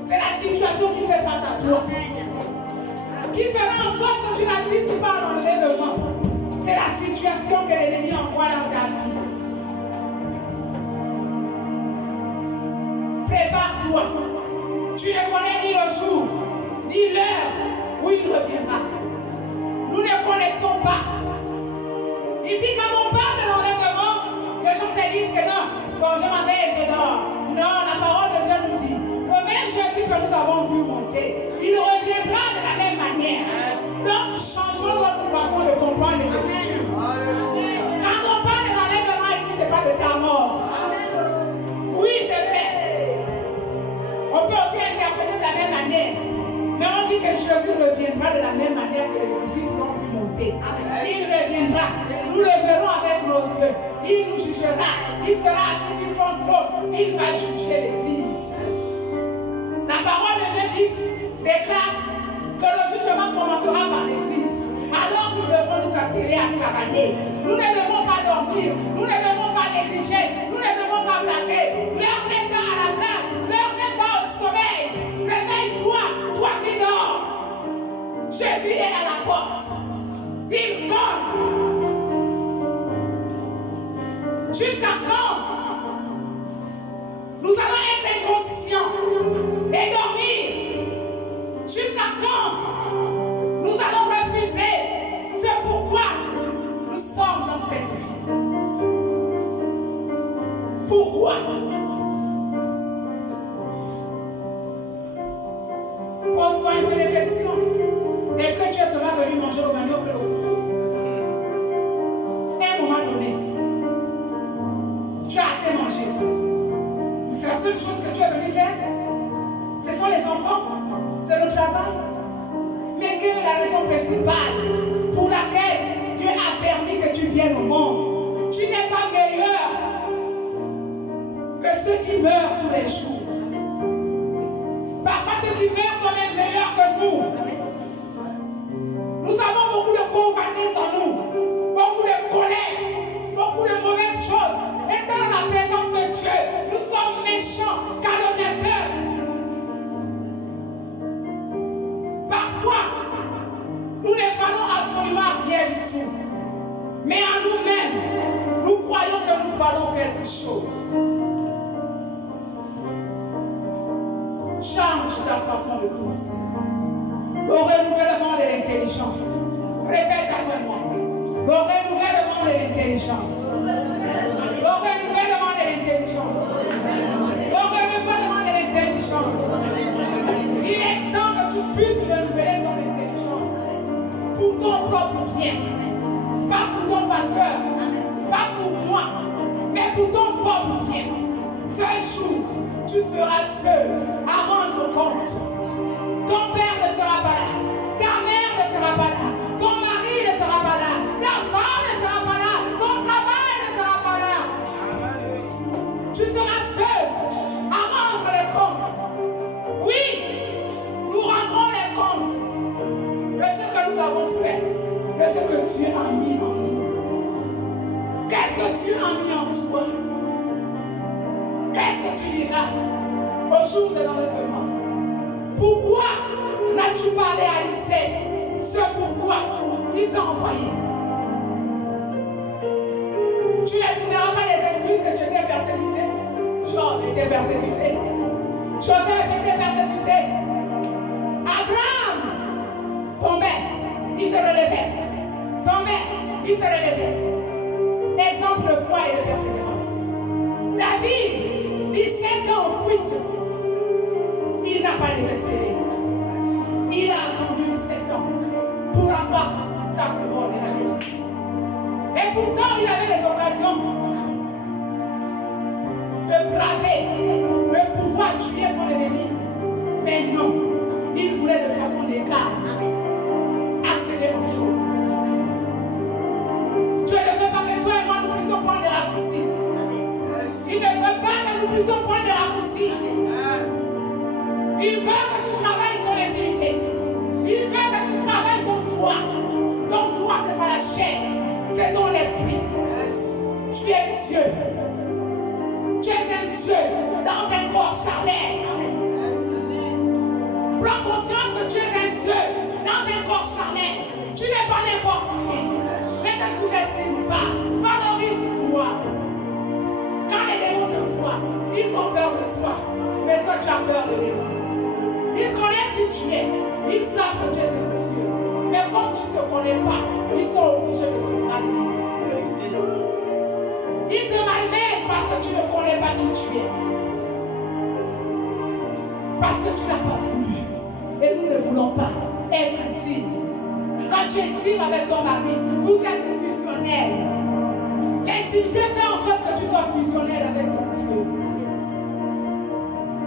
C'est la situation qui fait face à toi. Qui fera en sorte que tu n'assistes pas à l'enlèvement. C'est la situation que l'ennemi envoie dans ta vie. Prépare-toi. Tu ne connais ni le jour, ni l'heure où il reviendra. Nous ne connaissons pas. Ici, quand on parle de l'enlèvement, les gens se disent que non, bon, je m'en vais et je dors. Non, la parole de Dieu nous dit, le même Jésus que nous avons vu monter, Donc, changeons notre façon de comprendre les Écritures. Quand on parle de l'enlèvement ici, ce n'est pas de ta mort. Oui, c'est vrai. On peut aussi interpréter de la même manière. Mais on dit que Jésus reviendra de la même manière que les disciples l'ont vu monter. Il reviendra. Nous le verrons avec nos yeux. Il nous jugera. Il sera assis sur son trône. Il va juger l'Église. La parole de Dieu dit, déclare que le jugement commencera par l'Église. Alors nous devons nous attirer à travailler. Nous ne devons pas dormir. Nous ne devons pas négliger. Nous ne devons pas blaguer. L'heure n'est pas à la blague. L'heure n'est pas au sommeil. Réveille-toi, toi qui dors. Jésus est à la porte. Il cogne. Jusqu'à quand nous allons être inconscients et dormir? Jusqu'à quand nous allons refuser? C'est pourquoi nous sommes dans cette vie. Pourquoi? Pose-toi un peu de questions. Est-ce que tu es seulement venu manger au manioc et au foufou? À un moment donné, tu as assez mangé. Mais c'est la seule chose que tu es venu faire. Ce sont les enfants. C'est le travail. Mais quelle est la raison principale pour laquelle Dieu a permis que tu viennes au monde? Tu n'es pas meilleur que ceux qui meurent tous les jours. Parfois, ceux qui meurent sont même meilleurs que nous. Nous avons beaucoup de convoitise en nous, beaucoup de colère, beaucoup de mauvaises choses. Et dans la présence de Dieu, nous sommes méchants, calomniateurs. Parfois, nous ne valons absolument rien du tout. Mais en nous-mêmes, nous croyons que nous valons quelque chose. Change ta façon de penser. Au renouvellement de l'intelligence. Répète après moi. Au renouvellement de l'intelligence. Au renouvellement de l'intelligence. Au renouvellement de l'intelligence. Il est temps que tu puisses renouveler ton intelligence. Pour ton propre bien. Pas pour ton pasteur. Pas pour moi. Mais pour ton propre bien. Ce jour, tu seras seul à rendre compte. Ton père ne sera pas là. Ta mère ne sera pas là. Ton mari ne sera pas là. Ta femme ne sera pas là. Ton travail ne sera pas là. Tu seras seul à rendre les comptes. Oui, nous rendrons les comptes de ce que nous avons fait, de ce que Dieu a mis en nous. Qu'est-ce que Dieu a mis en toi? Qu'est-ce que tu diras au jour de l'enlèvement? Pourquoi n'as-tu pas réalisé ce pourquoi il t'a envoyé? Tu ne trouveras pas les excuses que tu étais persécuté. Job était persécuté. Joseph était persécuté. Abraham tombait, il se relevait. Tombait, il se relevait. Exemple de foi et de persévérance. David, 17 ans en fuite. Il n'a pas désespéré. Il a attendu 17 ans pour avoir sa couronne et la vie. Et pourtant, il avait les occasions de braver, de pouvoir tuer son ennemi. Mais non, il voulait de façon légale accéder au trône. Dieu ne veut pas que toi et moi nous puissions prendre des raccourcis. Il ne veut pas que nous puissions prendre des raccourcis. Il veut que tu travailles ton intimité. Il veut que tu travailles ton droit. Ton droit, ce n'est pas la chair, c'est ton esprit. Tu es Dieu. Tu es un Dieu dans un corps charnel. Prends conscience que tu es un Dieu dans un corps charnel. Tu n'es pas n'importe qui. Ne te sous-estime pas. Valorise-toi. Quand les démons te voient, ils ont peur de toi. Mais toi, tu as peur des démons. Ils connaissent qui tu es. Ils savent que tu es un Dieu. Mais comme tu ne te connais pas, ils sont obligés de te malmener. Ils te malmènent parce que tu ne connais pas qui tu es. Parce que tu n'as pas voulu. Et nous ne voulons pas être dignes Quand tu es intime avec ton mari, vous êtes fusionnel. L'intimité fait en sorte que tu sois fusionnel avec ton Dieu.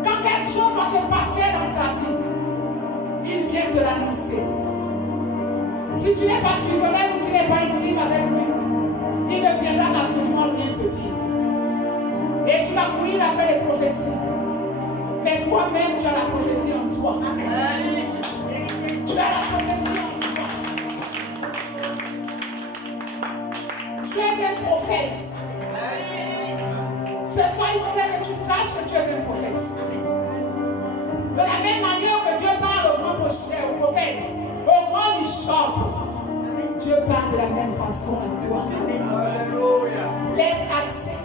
Quand quelque chose va se passer dans ta vie, il vient te l'annoncer. Si tu n'es pas fusionnel ou tu n'es pas intime avec lui, il ne viendra absolument rien te dire. Et tu vas courir après les prophéties. Mais toi-même, tu as la prophétie en toi. Tu as la prophétie en toi. Tu es un prophète. Ce soir, il faudrait que tu saches que tu es un prophète. De la même manière que Dieu parle au grand prophète, au grand bishop, Dieu parle de la même façon à toi. Laisse accès.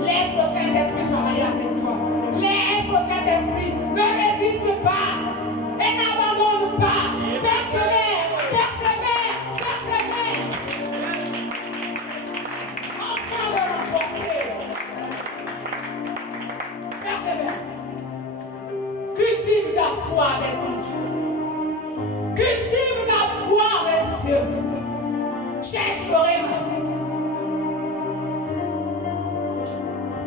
Laisse le Saint-Esprit travailler avec toi. Laisse le Saint-Esprit. Ne résiste pas. Et n'abandonne pas. Persévère. Persévère. Persévère. Enfin de l'emporter. Persévère. Cultive ta foi avec ton Dieu. Cultive ta foi avec Dieu. Cherche le réma.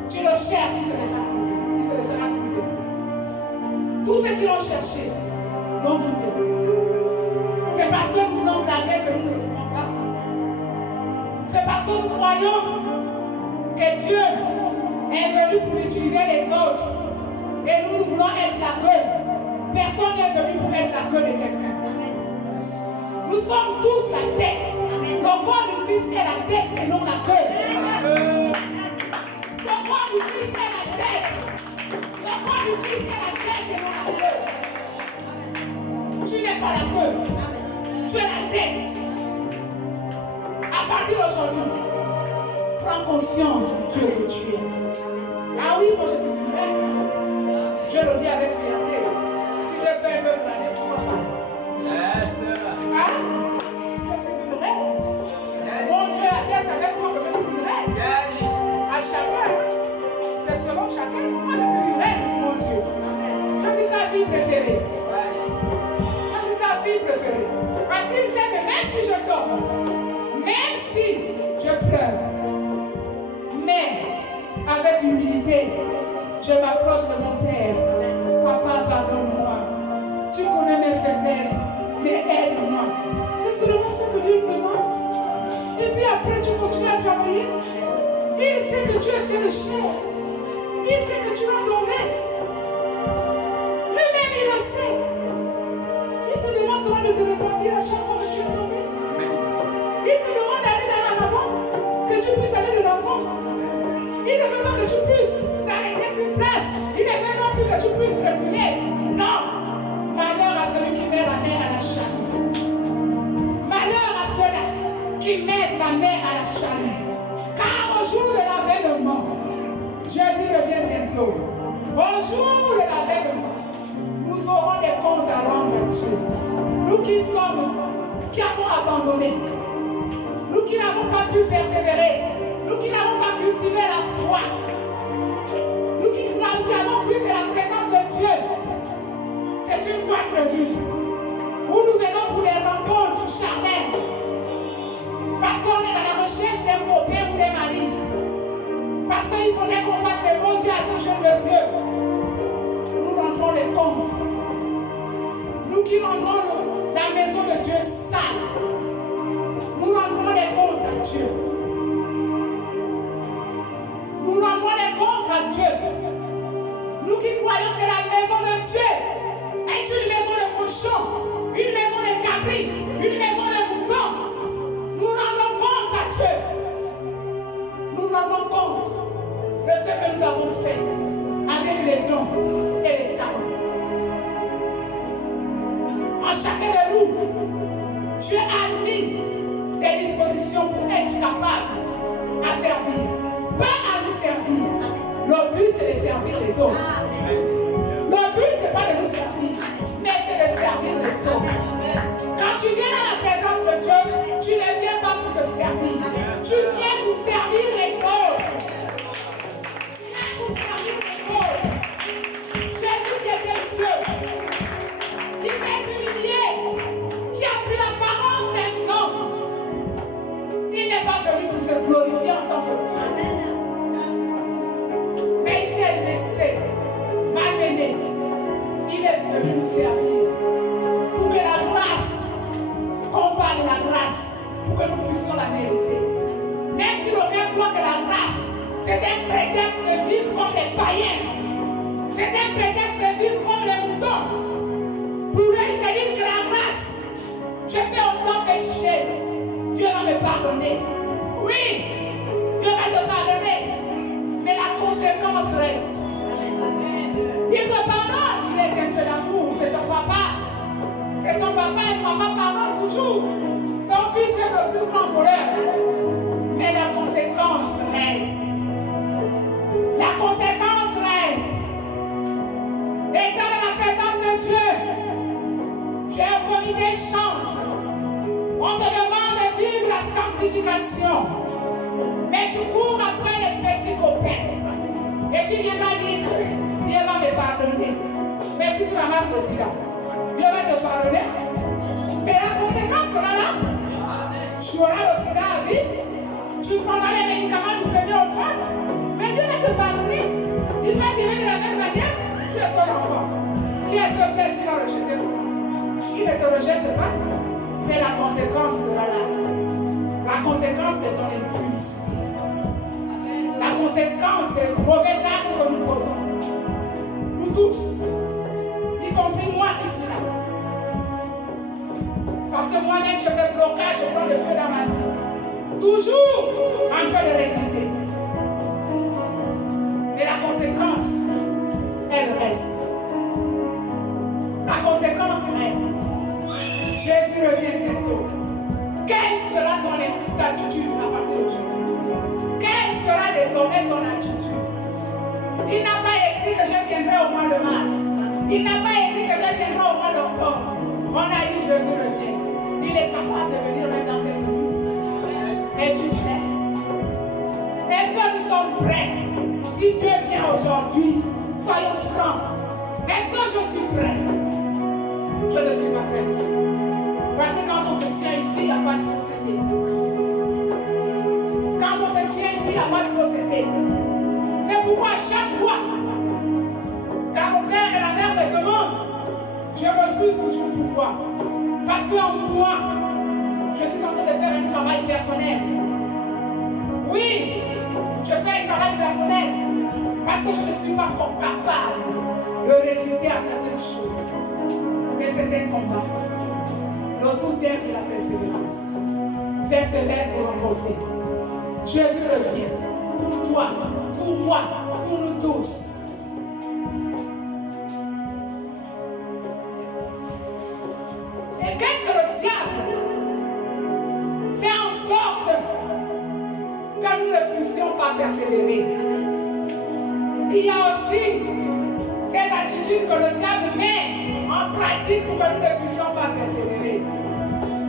Tu le cherches, il se laissera trouver. Il se laissera trouver. Tous ceux qui l'ont cherché l'ont trouvé. C'est parce que nous voulons blaguer que nous ne le trouvons pas. C'est parce que nous croyons que Dieu est venu pour utiliser les autres. Et nous voulons être la queue. Personne n'est venu pour être la queue de quelqu'un. Nous sommes tous la tête. Le corps du Christ est la tête et non la queue. Le corps du Christ est la tête. Le corps du Christ est la tête et non la queue. Tu n'es pas la queue. Tu es la tête. À partir d'aujourd'hui, prends conscience du Dieu que tu es. Ah oui, moi je suis une reine. Je le dis avec fierté. Si je peux un peu planer, pourquoi pas? Ah? Je suis une reine. Mon Dieu atteste avec moi que je suis une reine. À chacun. C'est selon chacun. Moi je suis une reine, mon Dieu. Je suis sa fille préférée. Je suis sa fille préférée. Parce qu'il sait que même si je tombe, même si je pleure, mais avec humilité, je m'approche de mon Père. Papa, pardonne-moi. Tu connais mes faiblesses, mais aide-moi. C'est seulement ce que Dieu me demande. Et puis après, tu continues à travailler. Il sait que tu es fait de chair. Il sait que tu vas tomber. Lui-même, il le sait. Il te demande seulement de te repentir à chaque fois que tu es tombé. Il te demande d'aller dans l'avant, que tu puisses aller de l'avant. Il ne veut pas que tu puisses t'arrêter sur place. Il ne veut non plus que tu puisses reculer. Non. Malheur à celui qui met la main à la charrue. Malheur à ceux-là qui mettent la main à la charrue. Car au jour de l'avènement, Jésus revient bientôt. Au jour de l'avènement, nous aurons des comptes à rendre à Dieu. Nous qui avons abandonné, nous qui n'avons pas pu persévérer, nous qui n'avons pas cultivé la foi, nous qui avons cru que la présence de Dieu, c'est une boîte de vie où nous venons pour des rencontres charnelles. Parce qu'on est à la recherche d'un copain ou d'un mari. Parce qu'il faudrait qu'on fasse des beaux yeux à ce jeune monsieur. Nous rendrons les comptes. Nous qui rendrons la maison de Dieu sale. Nous rendrons les comptes à Dieu. Nous rendrons les comptes à Dieu. Nous qui croyons que la maison de Dieu est une maison de cochons, une maison de cabris, une maison de moutons. Nous rendons compte à Dieu. Nous rendons compte de ce que nous avons fait avec les dons et les talents. En chacun de nous, Dieu a mis des dispositions pour être capable à servir. Pas à nous servir. Le but, c'est de servir les autres. Le but, ce n'est pas de nous servir, mais c'est de servir les autres. Quand tu viens à la présence de Dieu, tu ne viens pas pour te servir. Tu viens pour servir les autres. Tu viens pour servir les autres. Jésus qui était Dieu, qui s'est humilié, qui a pris l'apparence d'un plus nous servir. Pour que la grâce, qu'on parle de la grâce, pour que nous puissions la mériter. Même si l'aucun croit que la grâce, c'est un prétexte de vivre comme les païens. C'est un prétexte de vivre comme les moutons. Pour eux, ils se disent que la grâce, je peux autant pécher. Dieu va me pardonner. Oui, Dieu va te pardonner. Mais la conséquence reste. Il te pardonne. Il est un Dieu d'amour. C'est ton papa. C'est ton papa et maman pardonne toujours. Son fils est le plus grand voleur. Mais la conséquence reste. La conséquence reste. Étant dans la présence de Dieu, tu es un premier d'échange. On te demande de vivre la sanctification. Mais tu cours après les petits copains. Et tu viens pas dire que Dieu va me pardonner. Mais si tu ramasses le sida, Dieu va te pardonner. Mais la conséquence sera là. Tu auras le sida à vie. Tu prendras les médicaments du premier au 30. Mais Dieu va te pardonner. Il va t'aimer de la même manière. Tu es son enfant. Qui est ce père qui va rejeter son enfant? Il ne te rejette pas. Mais la conséquence sera là. La conséquence de ton impudicité. La conséquence des mauvais actes que nous posons. Nous tous. Y compris moi qui suis là. Parce que moi-même je fais blocage au temps de Dieu dans ma vie. Toujours en train de résister. Mais la conséquence, elle reste. La conséquence reste. Jésus revient bientôt. Quelle sera ton attitude à partir d'aujourd'hui? Quelle sera désormais ton attitude? Il n'a pas écrit que je viendrai au mois de mars. Il n'a pas écrit que je viendrai au mois d'octobre. On a dit Jésus revient. Il est capable de venir même dans cette nuit. Es-tu prêt? Est-ce que nous sommes prêts? Si Dieu vient aujourd'hui, soyons francs. Est-ce que je suis prêt? Je ne suis pas prête. Parce que quand on se tient ici, il n'y a pas de fausseté. Quand on se tient ici, il n'y a pas de fausseté. C'est pourquoi chaque fois, quand mon père et la mère me demandent, je refuse toujours pourquoi. Parce qu'en moi, je suis en train de faire un travail personnel. Oui, je fais un travail personnel. Parce que je ne suis pas encore capable de résister à certaines choses. Mais c'est un combat. Le soutien, c'est la persévérance. Persévère pour remporter. Jésus revient. Pour toi, pour moi, pour nous tous. Et qu'est-ce que le diable fait en sorte que nous ne puissions pas persévérer? Il y a aussi ces attitudes que le diable met en pratique pour que nous ne puissions pas persévérer.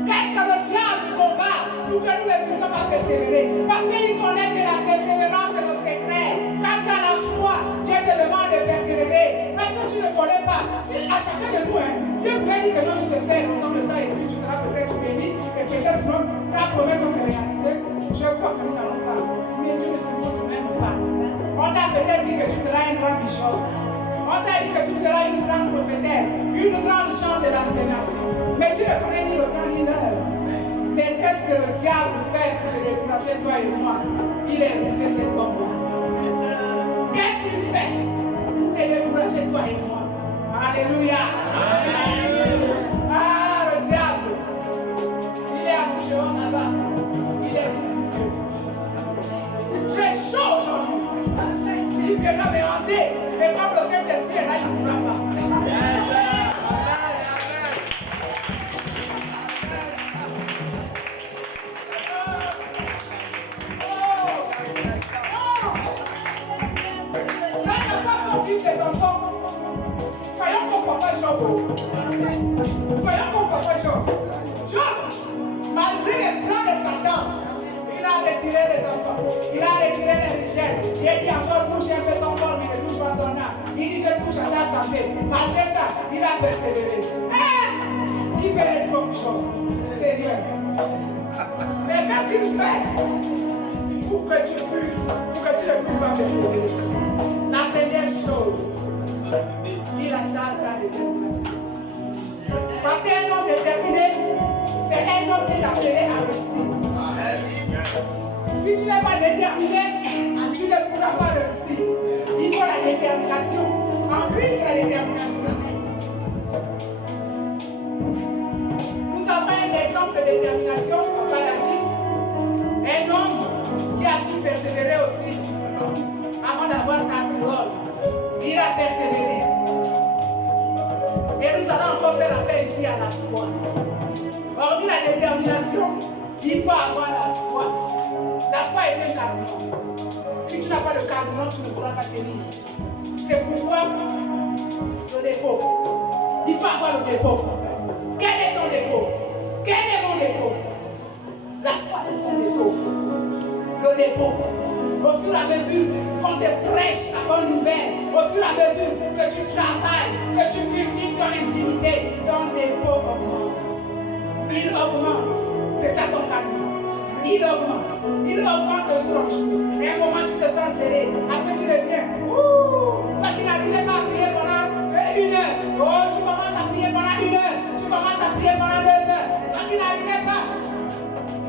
Qu'est-ce que le diable combat pour que nous ne puissions pas persévérer? Parce qu'il connaît que la persévérance est le secret. Quand tu as la foi, Dieu te demande de persévérer. Parce que tu ne connais pas. Si à chacun de nous, Dieu peut dire que non, je te sers longtemps le temps et puis tu seras peut-être béni et peut-être non, ta promesse va se réaliser. Je crois que nous n'allons pas. Mais Dieu ne te montre même pas. On t'a peut-être dit que tu seras un grand bishop. On t'a dit que tu seras une grande prophétesse, une grande chance de la révélation. Mais tu ne connais ni le temps ni l'heure. Mais qu'est-ce que le diable fait pour te décourager, toi et moi? Il est rusé cet homme-là. Qu'est-ce qu'il fait pour te décourager, toi et moi? Alléluia. Ah, le diable. Il est assis dehors là-bas. Il est furieux. J'ai chaud aujourd'hui. Il viendra me hanter. Et comme le Saint-Esprit est là, il ne pourra pas. Là, il n'a pas compris ses enfants. Soyons comme papa Job. Soyons comme papa Job. Job, malgré les plans de Satan, il a retiré les enfants. Il a retiré les richesses. Il a dit encore touche un peu son corps, mais ne touche pas son âme. Il dit je touche à ta santé. Malgré ça, il a persévéré. Qui peut être comme Job? C'est Dieu. Mais qu'est-ce qu'il fait pour que tu puisses, pour que tu ne puisses pas persévérer? La première chose, Il attaque la détermination. Parce qu'un homme déterminé, c'est un homme qui est appelé à réussir. Si tu n'es pas déterminé, tu ne pourras pas réussir. Il faut la détermination. En Christ, la détermination. Nous avons un exemple de détermination, papa l'a dit. Un homme qui a su persévérer aussi avant d'avoir sa couronne. Il a persévéré. Et nous allons encore faire appel ici à la foi. Hormis la détermination, il faut avoir la foi. La foi est un carburant. Si tu n'as pas de carburant, tu ne pourras pas tenir. C'est pourquoi le dépôt. Il faut avoir le dépôt. Quel est ton dépôt? Quel est mon dépôt? La foi, c'est ton dépôt. Le dépôt. Au fur et à mesure qu'on te prêche la bonne nouvelle, au fur et à mesure que tu travailles, que tu cultives ton intimité, ton dépôt augmente. Il augmente. C'est ça ton carburant. Il augmente. Il augmente de jour en jour. Et à un moment, tu te sens zélé. Après, tu deviens. Toi qui n'arrivais pas à prier pendant 1 heure. Oh, tu commences à prier pendant 1 heure. Tu commences à prier pendant 2 heures. Toi qui n'arrivais pas.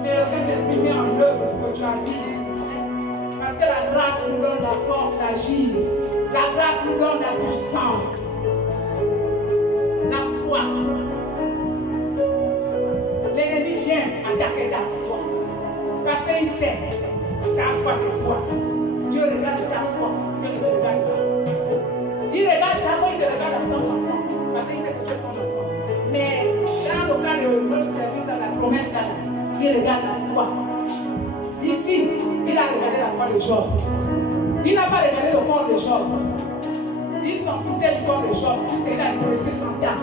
Mais le Saint-Esprit met en œuvre que tu arrives. Parce que la grâce nous donne la force d'agir. La grâce nous donne la puissance. La foi. L'ennemi vient attaquer ta foi. Parce qu'il sait, ta foi c'est toi. Dieu regarde ta foi, Dieu ne te regarde pas. Il regarde ta foi, il te regarde en tant qu'enfant. Parce qu'il sait que tu es son enfant. Mais dans le cas de notre service à la promesse là, il regarde la foi. Ici, il a regardé la foi de Job. Il n'a pas regardé le corps de Job. Il s'en foutait du corps de Job, puisqu'il a laissé son temps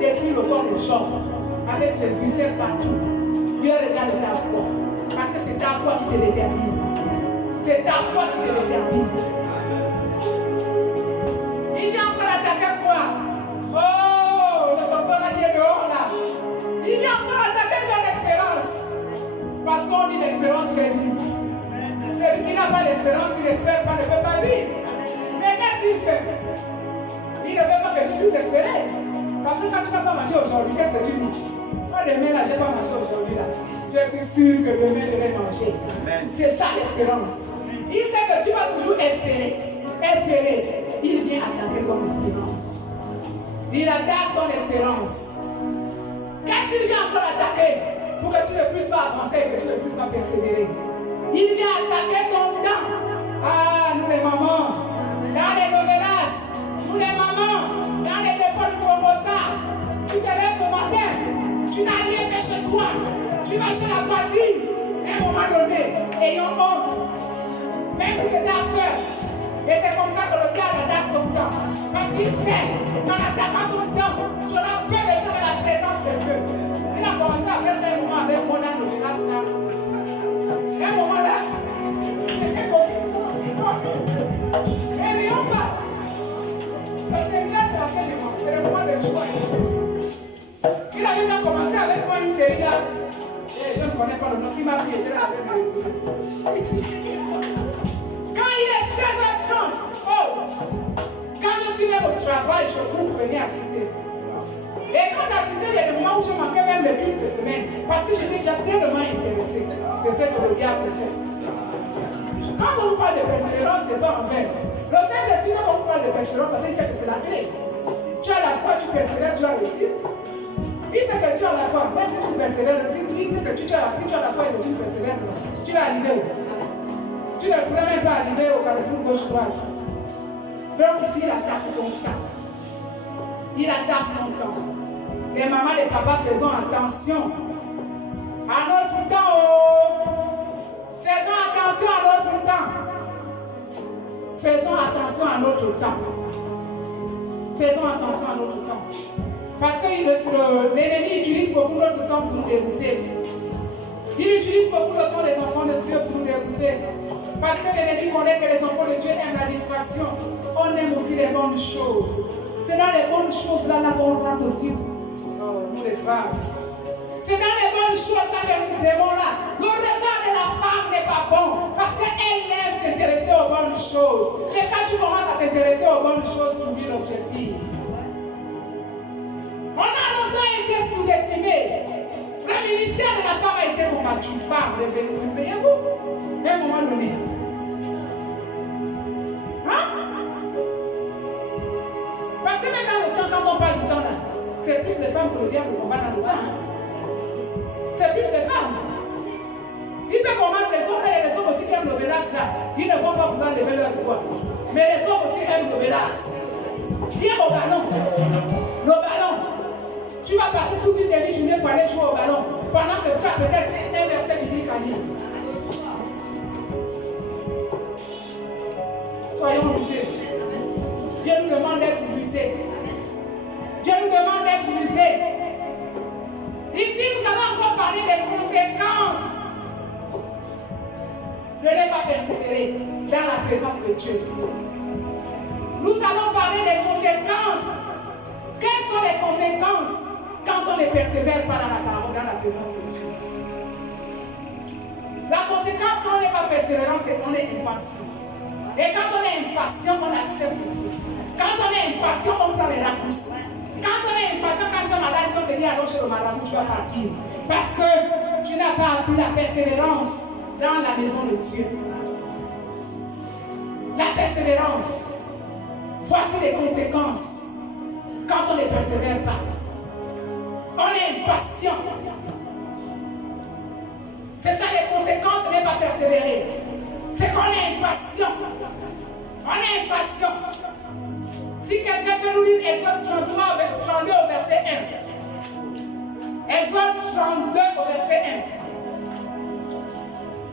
détruire le corps de Job avec des usaires partout. Dieu regarde ta foi. Parce que c'est ta foi qui te détermine. C'est ta foi qui te détermine. Il vient encore attaquer quoi? Oh, le docteur qui est dehors là. Il vient encore attaquer ton espérance. Parce qu'on dit l'espérance fait vivre. Celui qui n'a pas d'espérance, qui n'espère pas, ne peut pas vivre. Mais qu'est-ce qu'il fait? Il ne veut pas que tu puisses espérer. Parce que quand tu n'as pas mangé aujourd'hui, qu'est-ce que tu dis? Moi, demain là, je n'ai pas mangé aujourd'hui là. Je suis sûr que demain je vais manger. C'est ça l'espérance. Il sait que tu vas toujours espérer. Espérer. Il vient attaquer ton espérance. Il attaque ton espérance. Qu'est-ce qu'il vient encore attaquer? Pour que tu ne puisses pas avancer et que tu ne puisses pas persévérer. Il vient attaquer ton temps. Ah, nous les mamans, dans les novelas, nous les mamans, dans les écoles du Promosa, tu te lèves le matin, tu n'as rien fait chez toi. Tu vas chez la voisine, à un moment donné, ayant honte. Même si c'est ta soeur. Et c'est comme ça que le diable attaque ton temps. Parce qu'il sait qu'en attaquant ton temps, tu auras peur de la présence de Dieu. Il a commencé à faire ça un moment avec moi dans le village là. C'est un moment là, j'étais confus. Mais rien pas. Le Seigneur, c'est la seule demande. C'est le moment de joie. Il avait déjà commencé avec moi une série là. Je ne connais pas le nom, s'il m'a pris, il était là avec moi. Quand il est 16h30, quand je suis même au travail, je cours pour venir assister. Et quand j'assistais, il y a des moments où je manquais même de cultes de semaine, parce que j'étais déjà tellement intéressé de ce que le diable fait. Quand on vous parle de persévérance, c'est pas en vain. Le Saint-Esprit, quand on vous parle de persévérance, parce qu'il sait que c'est la clé. Tu as la foi, tu persévères, tu vas réussir. Il sait que tu as la foi, même si tu persévères, si tu as la foi et que tu persévères, tu vas arriver où? Tu ne pourrais même pas arriver au carrefour gauche-droite. Donc ici, il attaque ton temps. Il attaque ton temps. Les mamans, les papas, faisons attention à notre temps. Faisons attention à notre temps. Faisons attention à notre temps. Faisons attention à notre temps. Parce que l'ennemi utilise beaucoup notre temps pour nous dérouter. Il utilise beaucoup le temps des enfants de Dieu pour nous dérouter. Parce que l'ennemi connaît que les enfants de Dieu aiment la distraction. On aime aussi les bonnes choses. C'est dans les bonnes choses là qu'on rentre aussi. Nous les femmes. C'est dans les bonnes choses là que nous aimons là. Le regard de la femme. femme n'est pas bon parce qu'elle aime s'intéresser aux bonnes choses. Et quand tu commences à t'intéresser aux bonnes choses, tu oublies l'objectif. On a longtemps été sous-estimé. Le ministère de la femme a été combattu. Femme, réveillez-vous. À un moment donné. Hein? Parce que même dans le temps, quand on parle du temps là, c'est plus les femmes que le diable combat dans le temps. Hein? C'est plus les femmes. Il peut combattre les hommes, et les hommes aussi qui aiment l'obédience là. Ils ne vont pas pouvoir lever leur poids. Mais les hommes aussi aiment l'obédience. Viens au ballon. Le ballon. Tu vas passer toute une demi-journée pour aller jouer au ballon. Pendant que tu as peut-être un verset biblique à lire. Soyons usés. Dieu nous demande d'être usés. Dieu nous demande d'être usés. Ici, nous allons encore parler des conséquences de ne pas persévérer dans la présence de Dieu. Nous allons parler des conséquences. Quelles sont les conséquences quand on ne persévère pas dans la parole, dans la présence de Dieu? La conséquence quand on n'est pas persévérant, c'est qu'on est impatient. Et quand on est impatient, on accepte tout. Quand on est impatient, on prend les raccourcis. Quand on est impatient, quand tu es malade, ils vont te dire allons chez le malade, tu vas partir. Parce que tu n'as pas appris la persévérance dans la maison de Dieu. La persévérance. Voici les conséquences quand on ne persévère pas. On est impatient. C'est ça les conséquences de ne pas persévérer. C'est qu'on est impatient. On est impatient. Si quelqu'un peut nous lire Exode 32 au verset 1. Exode 32 au verset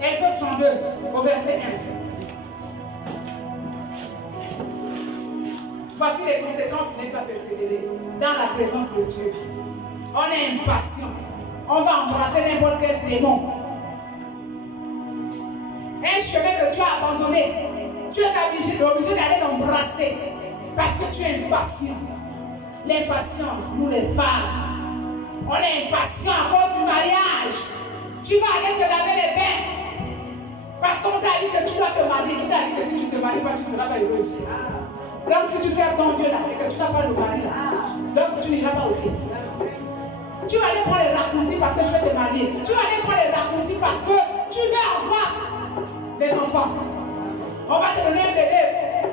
1. Exode 32 au verset 1. Voici les conséquences de ne pas persévérer dans la présence de Dieu. On est impatient. On va embrasser n'importe quel démon. Un chemin que tu as abandonné, tu es obligé d'aller l'embrasser parce que tu es impatient. L'impatience, nous les femmes, on est impatient à cause du mariage. Tu vas aller te laver les bains parce qu'on t'a dit que tu dois te marier. Qui t'a dit que si tu te maries pas, tu ne seras pas heureux aussi. Donc si tu sers ton Dieu là et que tu n'as pas le mari là, donc tu n'iras pas aussi. Tu vas aller prendre les raccourcis parce que tu veux te marier. Tu vas aller prendre les raccourcis parce que tu veux avoir des enfants. On va te donner un bébé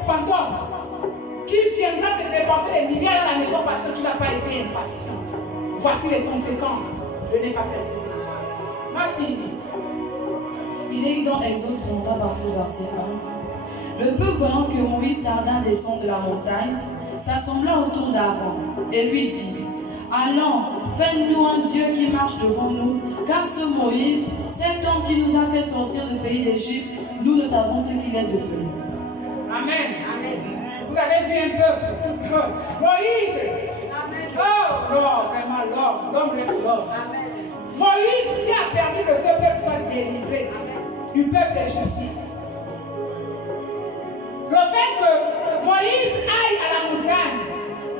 fantôme qui viendra te dépenser des milliards à la maison parce que tu n'as pas été impatient. Voici les conséquences de ne pas persévérer. Ma fille dit. Il est dans Exode 33 verset 1. Le peuple voyant que Moïse tarda à descendre de la montagne, s'assembla autour d'Aaron et lui dit: Allons, fais-nous un Dieu qui marche devant nous, car ce Moïse, cet homme qui nous a fait sortir du pays d'Égypte, nous ne savons ce qu'il est devenu. Amen. Amen. Vous avez vu un peu Moïse. Amen. Oh, Lord, vraiment, Lord, bless Lord. Moïse qui a permis que ce peuple soit délivré du peuple d'Égypte. Le fait que Moïse aille à la montagne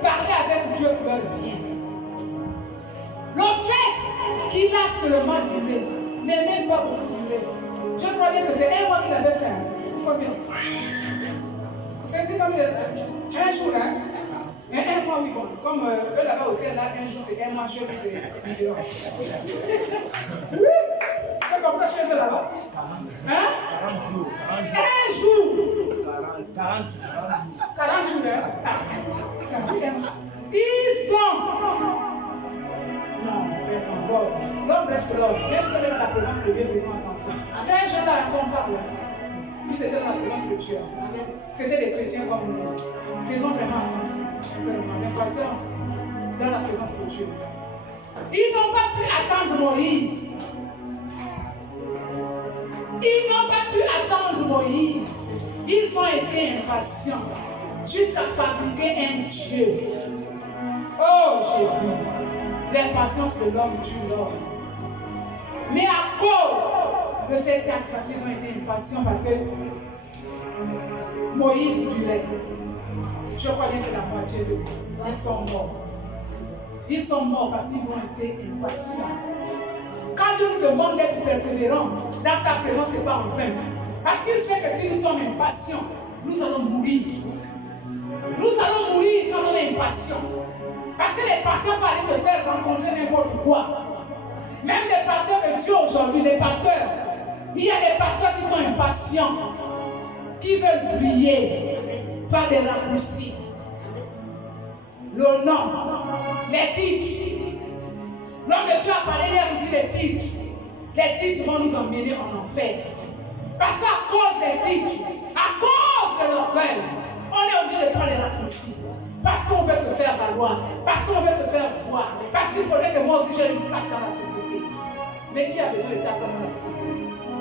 parler avec Dieu pour leur bien. Le fait qu'il a seulement duré, n'est même pas beaucoup duré. Je crois bien que c'est un mois qu'il avait fait. Combien? C'était comme un jour, hein? Mais un mois, oui, bon. Comme eux là-bas aussi, là, un jour, c'est un mois, je c'est différent. Oui! C'est comme ça chez eux là-bas. Hein? 40 jours. Un jour! 40 jours, hein? Ils ont. Non, vraiment, l'homme reste l'homme. Même si on est dans la présence de Dieu, faisons attention. C'est un jeune là qu'on parle. Lui, c'était dans la présence de Dieu. C'était des chrétiens comme nous. Faisons vraiment attention. L'impatience dans la présence de Dieu. Ils n'ont pas pu attendre Moïse. Ils n'ont pas pu attendre Moïse. Ils ont été impatients jusqu'à fabriquer un Dieu. Oh Jésus, l'impatience de l'homme tue l'homme. Mais à cause de cet acte, ils ont été impatients parce que Moïse durait. Je crois bien que la moitié de eux, ils sont morts. Ils sont morts parce qu'ils ont été impatients. Quand Quand Dieu nous demande d'être persévérants dans sa présence, ce n'est pas en vain. Parce qu'il sait que si nous sommes impatients, nous allons mourir. Nous allons mourir quand on est impatient. Parce que les patients vont aller te faire rencontrer n'importe quoi. Même les pasteurs de Dieu aujourd'hui, les pasteurs, il y a des pasteurs qui sont impatients, qui veulent briller, pas des raccourcis. Le nom, les titres. L'homme de Dieu a parlé hier ici des titres. Les titres vont nous emmener en enfer. Parce qu'à cause des titres, à cause de l'orgueil, on est obligé de prendre les raccourcis. Parce qu'on veut se faire valoir, parce qu'on veut se faire voir, parce qu'il faudrait que moi aussi j'ai une place dans la société. Mais qui a besoin de ta place dans la société?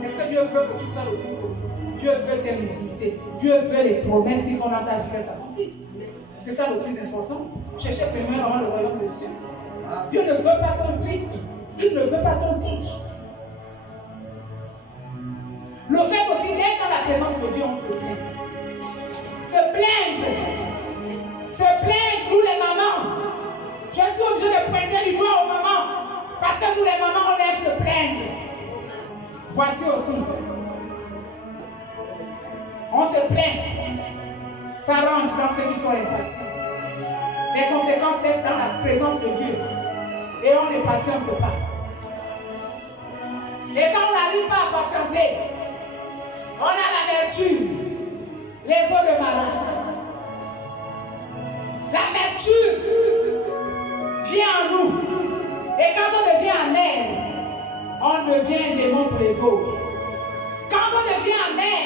Est-ce que Dieu veut que tu sois le plus haut? Dieu veut tes utilité. Dieu veut les promesses qui sont dans ta vie qu'elles s'accomplissent. C'est ça le plus important. Cherchez premièrement le royaume des cieux. Dieu ne veut pas ton titre. Il ne veut pas ton titre. Le fait aussi d'être dans la présence de Dieu, on se plaint. Se plaindre. Se plaindre, nous les mamans. Je suis obligée de pointer du doigt aux mamans. Parce que nous les mamans, on aime se plaindre. Voici aussi. On se plaint. Ça rentre dans ceux qui sont impatients. Les conséquences d'être dans la présence de Dieu. Et on ne patiente pas. Et quand on n'arrive pas à patienter, on a l'amertume, les eaux de malade. L'amertume vient en nous. Et quand on devient amer, on devient un démon pour les autres. Quand on devient amer,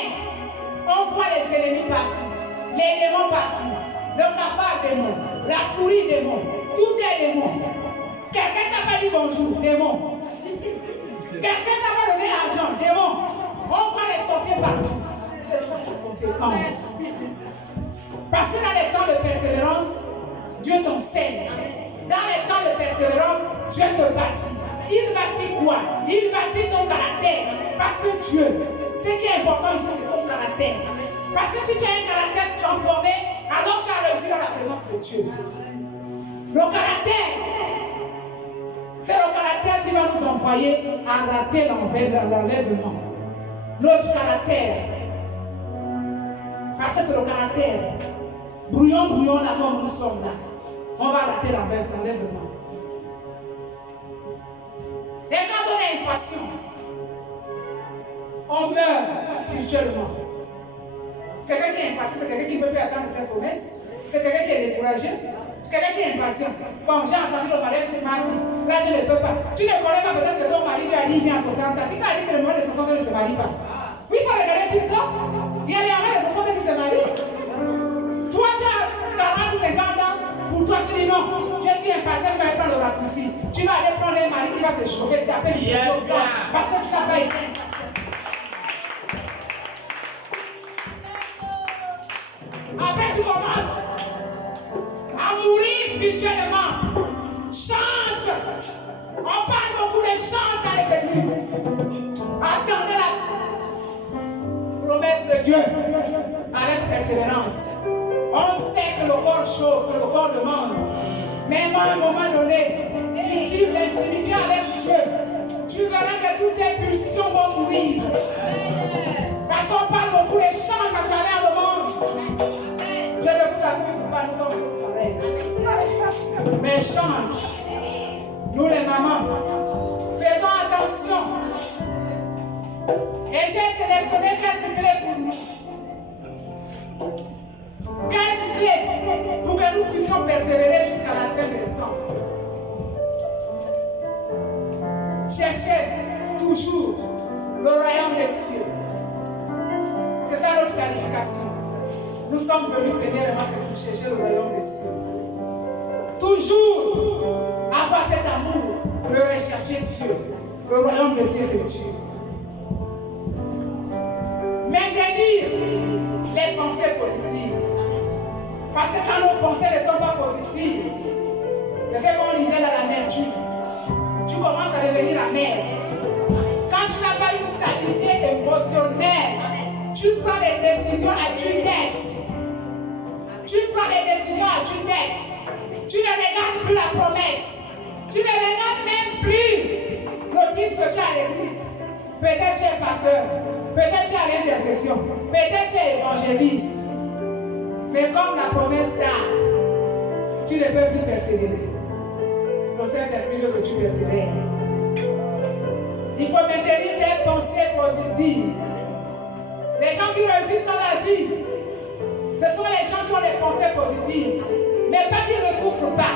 on voit les ennemis partout, les démons partout. Le cafard démon, la souris démon, tout est démon. Quelqu'un n'a pas dit bonjour, démon. Quelqu'un n'a pas donné argent, démon. On voit les sorciers partout. C'est ça la conséquence. Parce que dans les temps de persévérance, Dieu t'enseigne. Dans les temps de persévérance, Dieu te bâtit. Il bâtit quoi? Il bâtit ton caractère. Parce que Dieu, ce qui est important ici, c'est ton caractère. Parce que si tu as un caractère transformé, alors tu as réussi dans la présence de Dieu. Le caractère, c'est le caractère qui va nous envoyer à rater l'enlèvement. Notre caractère. Parce que c'est le caractère. Brouillon là comme nous sommes là. On va rater l'enlèvement. Et quand on est impatient, on meurt spirituellement. Quelqu'un qui est impatient, c'est quelqu'un qui ne peut plus attendre ses promesses. C'est quelqu'un qui est découragé. Quelqu'un qui est impatient. Bon, j'ai entendu le mariage de ma vie. Là, je ne peux pas. Tu ne connais pas peut-être que ton mari lui a dit il vient à 60 ans. Qui t'a dit que le mois de 60 ans ne se marie pas? Oui, il faut regarder TikTok. Il y a les enfants de 60 ans qui se marient. Toi, tu as 40 ou 50 ans. Pour toi, tu dis non. Je suis impatient, je vais prendre le raccourci. Tu vas aller prendre un mari qui va te chauffer, taper le parce que tu n'as pas été impatient. Après, tu commences à mourir spirituellement. Chante. On parle beaucoup de chante dans les églises. Attendez la promesse de Dieu avec persévérance. On sait que le corps chauffe, que le corps demande. Mais à un moment donné, tu tires l'intimité avec Dieu. Tu verras que toutes ces pulsions vont mourir. Parce qu'on parle beaucoup de chants à travers le monde. Je ne vous accuse pas, nous sommes tous pareils. Mais chante. Nous les mamans, faisons attention. Et j'ai sélectionné quelques clés pour nous. Quelques clés pour que nous puissions persévérer jusqu'à la fin du temps. Cherchez toujours le royaume des cieux. C'est ça notre qualification. Nous sommes venus premièrement pour chercher le royaume des cieux. Toujours avoir cet amour de rechercher Dieu. Le royaume des cieux, c'est Dieu. Maintenir les pensées positives. Parce que quand nos pensées ne sont pas positives, c'est ce qu'on disait dans l'amertume. Tu commences à devenir amer. Quand tu n'as pas une stabilité émotionnelle, tu prends des décisions à tue-tête. Tu prends des décisions à tue-tête. Tu ne regardes plus la promesse. Tu ne regardes même plus le titre puisque tu es à l'église, peut-être tu es pasteur, peut-être tu es à l'intercession, peut-être tu es évangéliste. Mais comme la promesse t'a, tu ne peux plus persévérer. Le Saint-Esprit veut que tu persévères. Il faut maintenir des pensées positives. Les gens qui réussissent dans la vie, ce sont les gens qui ont des pensées positives. Mais pas qu'ils ne souffrent pas.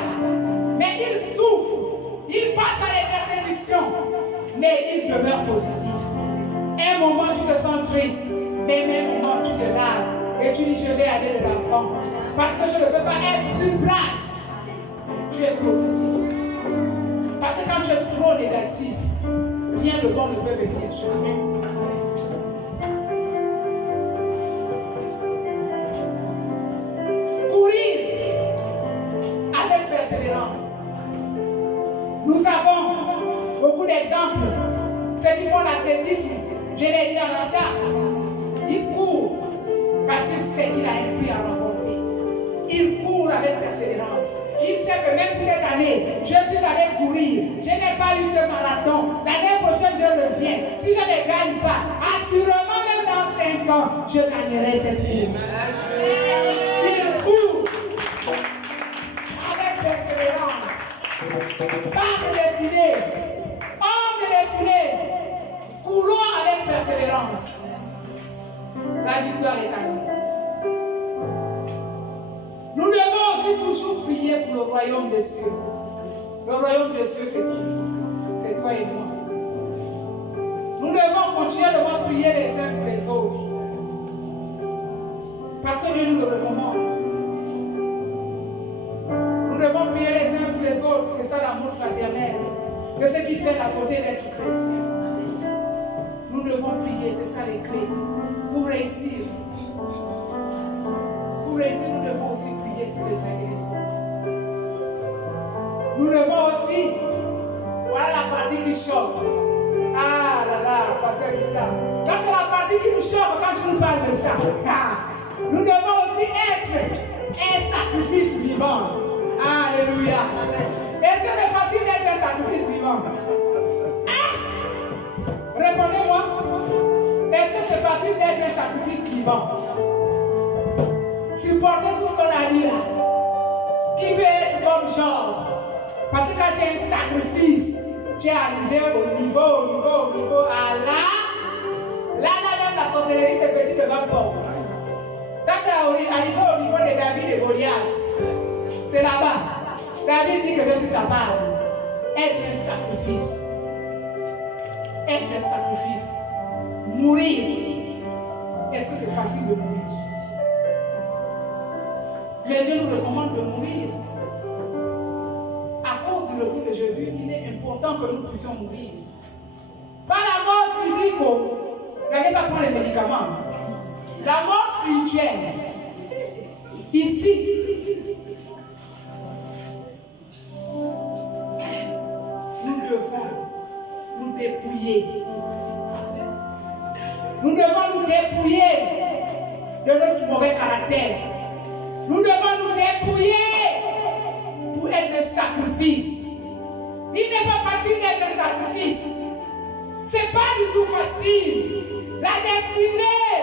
Mais ils souffrent. Ils passent par les persécutions. Mais ils demeurent positifs. Un moment, tu te sens triste. Mais un moment, tu te laves. Et tu dis, je vais aller de l'avant. Parce que je ne peux pas être sur place. Tu es positif. Parce que quand tu es trop négatif, rien de bon ne peut venir sur la main. Courir avec persévérance. Nous avons beaucoup d'exemples. Ceux qui font l'athlétisme, je l'ai dit en entame, ils courent parce qu'ils savent qu'il a un prix à remporter. Ils courent avec persévérance. Il sait que même si cette année, je suis allé courir, je n'ai pas eu ce marathon, l'année prochaine je reviens. Si je ne gagne pas, assurément même dans 5 ans, je gagnerai cette course. Il court avec persévérance. Femme de destinée, homme de destinée, courons avec persévérance. La victoire est à nous. Nous devons aussi toujours prier pour le royaume des cieux. Le royaume des cieux, c'est qui? C'est toi et moi. Nous devons continuellement prier les uns pour les autres. Parce que Dieu nous le recommande. Nous devons prier les uns pour les autres. C'est ça l'amour fraternel. C'est ce qui fait la beauté d'être chrétien. Nous devons prier, c'est ça les clés. Pour réussir. Pour réussir, nous devons aussi prier tous les uns et les autres. Nous devons aussi, voilà la partie qui choque. Ah là là, pasteur Gustave. Là, c'est la partie qui nous choque quand tu nous parles de ça. Ah, nous devons aussi être un sacrifice vivant. Alléluia. Est-ce que c'est facile d'être un sacrifice vivant? Ah! Répondez-moi. Est-ce que c'est facile d'être un sacrifice vivant? Supporter tout ce qu'on a dit là. Qui veut être comme genre? Parce que quand tu es un sacrifice, tu es arrivé au niveau, à là, même la sorcellerie, c'est petit devant toi. Ça, c'est arrivé au niveau de David et Goliath. C'est là-bas. David dit que je suis capable. Être un sacrifice. Être un sacrifice. Mourir. Est-ce que c'est facile de mourir? Mais Dieu nous recommande de mourir. À cause du retour de Jésus, il est important que nous puissions mourir. Pas la mort physique. N'allez pas prendre les médicaments. La mort spirituelle. Ici. Nous devons nous dépouiller. Nous devons nous dépouiller de notre mauvais caractère. Nous devons nous dépouiller pour être un sacrifice. Il n'est pas facile d'être un sacrifice. Ce n'est pas du tout facile. La destinée,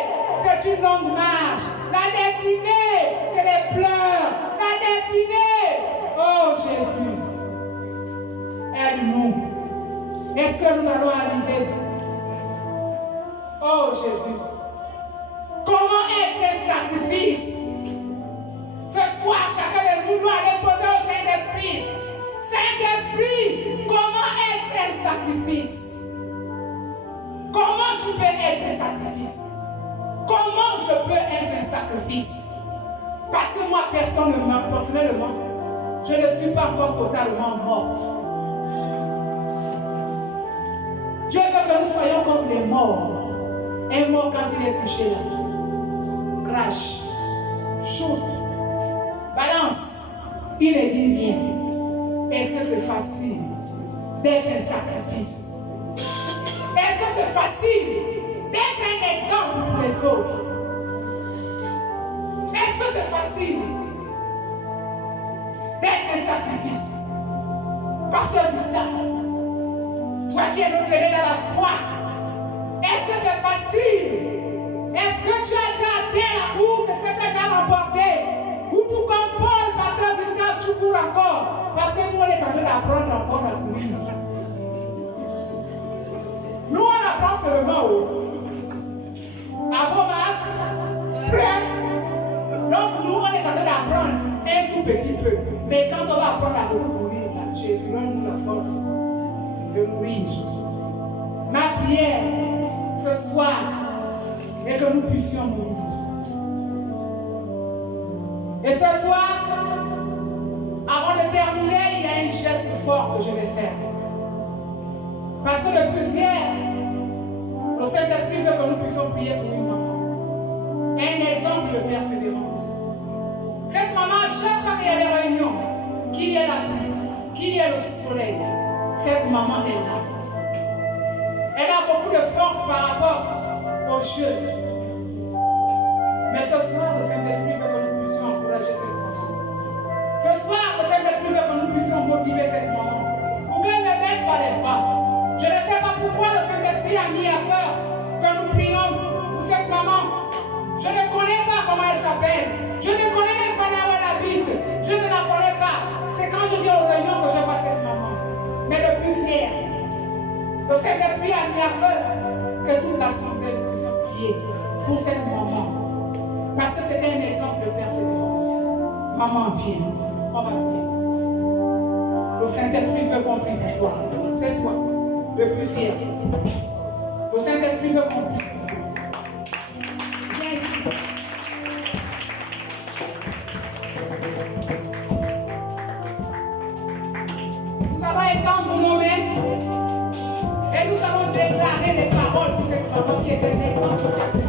c'est une longue marche. La destinée, c'est les pleurs. La destinée, oh Jésus, aide-nous. Est-ce que nous allons arriver? Oh Jésus, comment être un sacrifice? Ce soir, chacun de nous doit aller poser au Saint-Esprit. Saint-Esprit, comment être un sacrifice? Comment tu peux être un sacrifice? Comment je peux être un sacrifice? Parce que moi, personnellement, je ne suis pas encore totalement morte. Dieu veut que nous soyons comme les morts. Un mort quand il est couché là. Crash, shoot, balance, il ne dit rien. Est-ce que c'est facile d'être un sacrifice? Est-ce que c'est facile d'être un exemple pour les autres? Est-ce que c'est facile d'être un sacrifice? Pasteur Gustave, Toi qui es notre aîné dans la foi, est-ce que c'est facile? Est-ce que tu as déjà atteint la course? Est-ce que tu as déjà remporté? Ou tout comme Paul, pasteur Gustave, tu cours encore? Parce que nous, on est en train d'apprendre encore à courir. Nous, on apprend seulement à vos marques, prêts. Donc, nous, on est en train d'apprendre un tout petit peu. Mais quand on va apprendre à courir, Jésus donne la force de mourir. Ma prière ce soir est que nous puissions mourir. Et ce soir, avant de terminer, il y a un geste fort que je vais faire. Parce que le plus hier, le Saint-Esprit veut que nous puissions prier pour une maman. Un exemple de persévérance. Cette maman, chaque fois qu'il y a des réunions, qu'il y ait la pluie, qu'il y ait le soleil, cette maman est là. Elle a beaucoup de force par rapport au jeu. Mais ce soir, le Saint-Esprit veut que nous puissions encourager cette maman. Ce soir, le Saint-Esprit veut que nous puissions motiver cette maman. Pour qu'elle ne baisse pas les bras. Je ne sais pas pourquoi le Saint-Esprit a mis à cœur que nous prions pour cette maman. Je ne connais pas comment elle s'appelle. Je ne connais même pas là où elle habite. Je ne la connais pas. C'est quand je viens aux réunions que je vois cette maman. Mais le plus fier, le Saint-Esprit a mis à cœur que toute l'assemblée puisse prier pour cette maman. Parce que c'était un exemple de persévérance. Maman, viens. On va prier. Le Saint-Esprit veut qu'on prie pour toi. C'est toi, le plus fier. Le Saint-Esprit veut qu'on prie. Viens ici. Nous allons étendre nos mains et nous allons déclarer les paroles sur cette maman qui est un exemple de persévérance.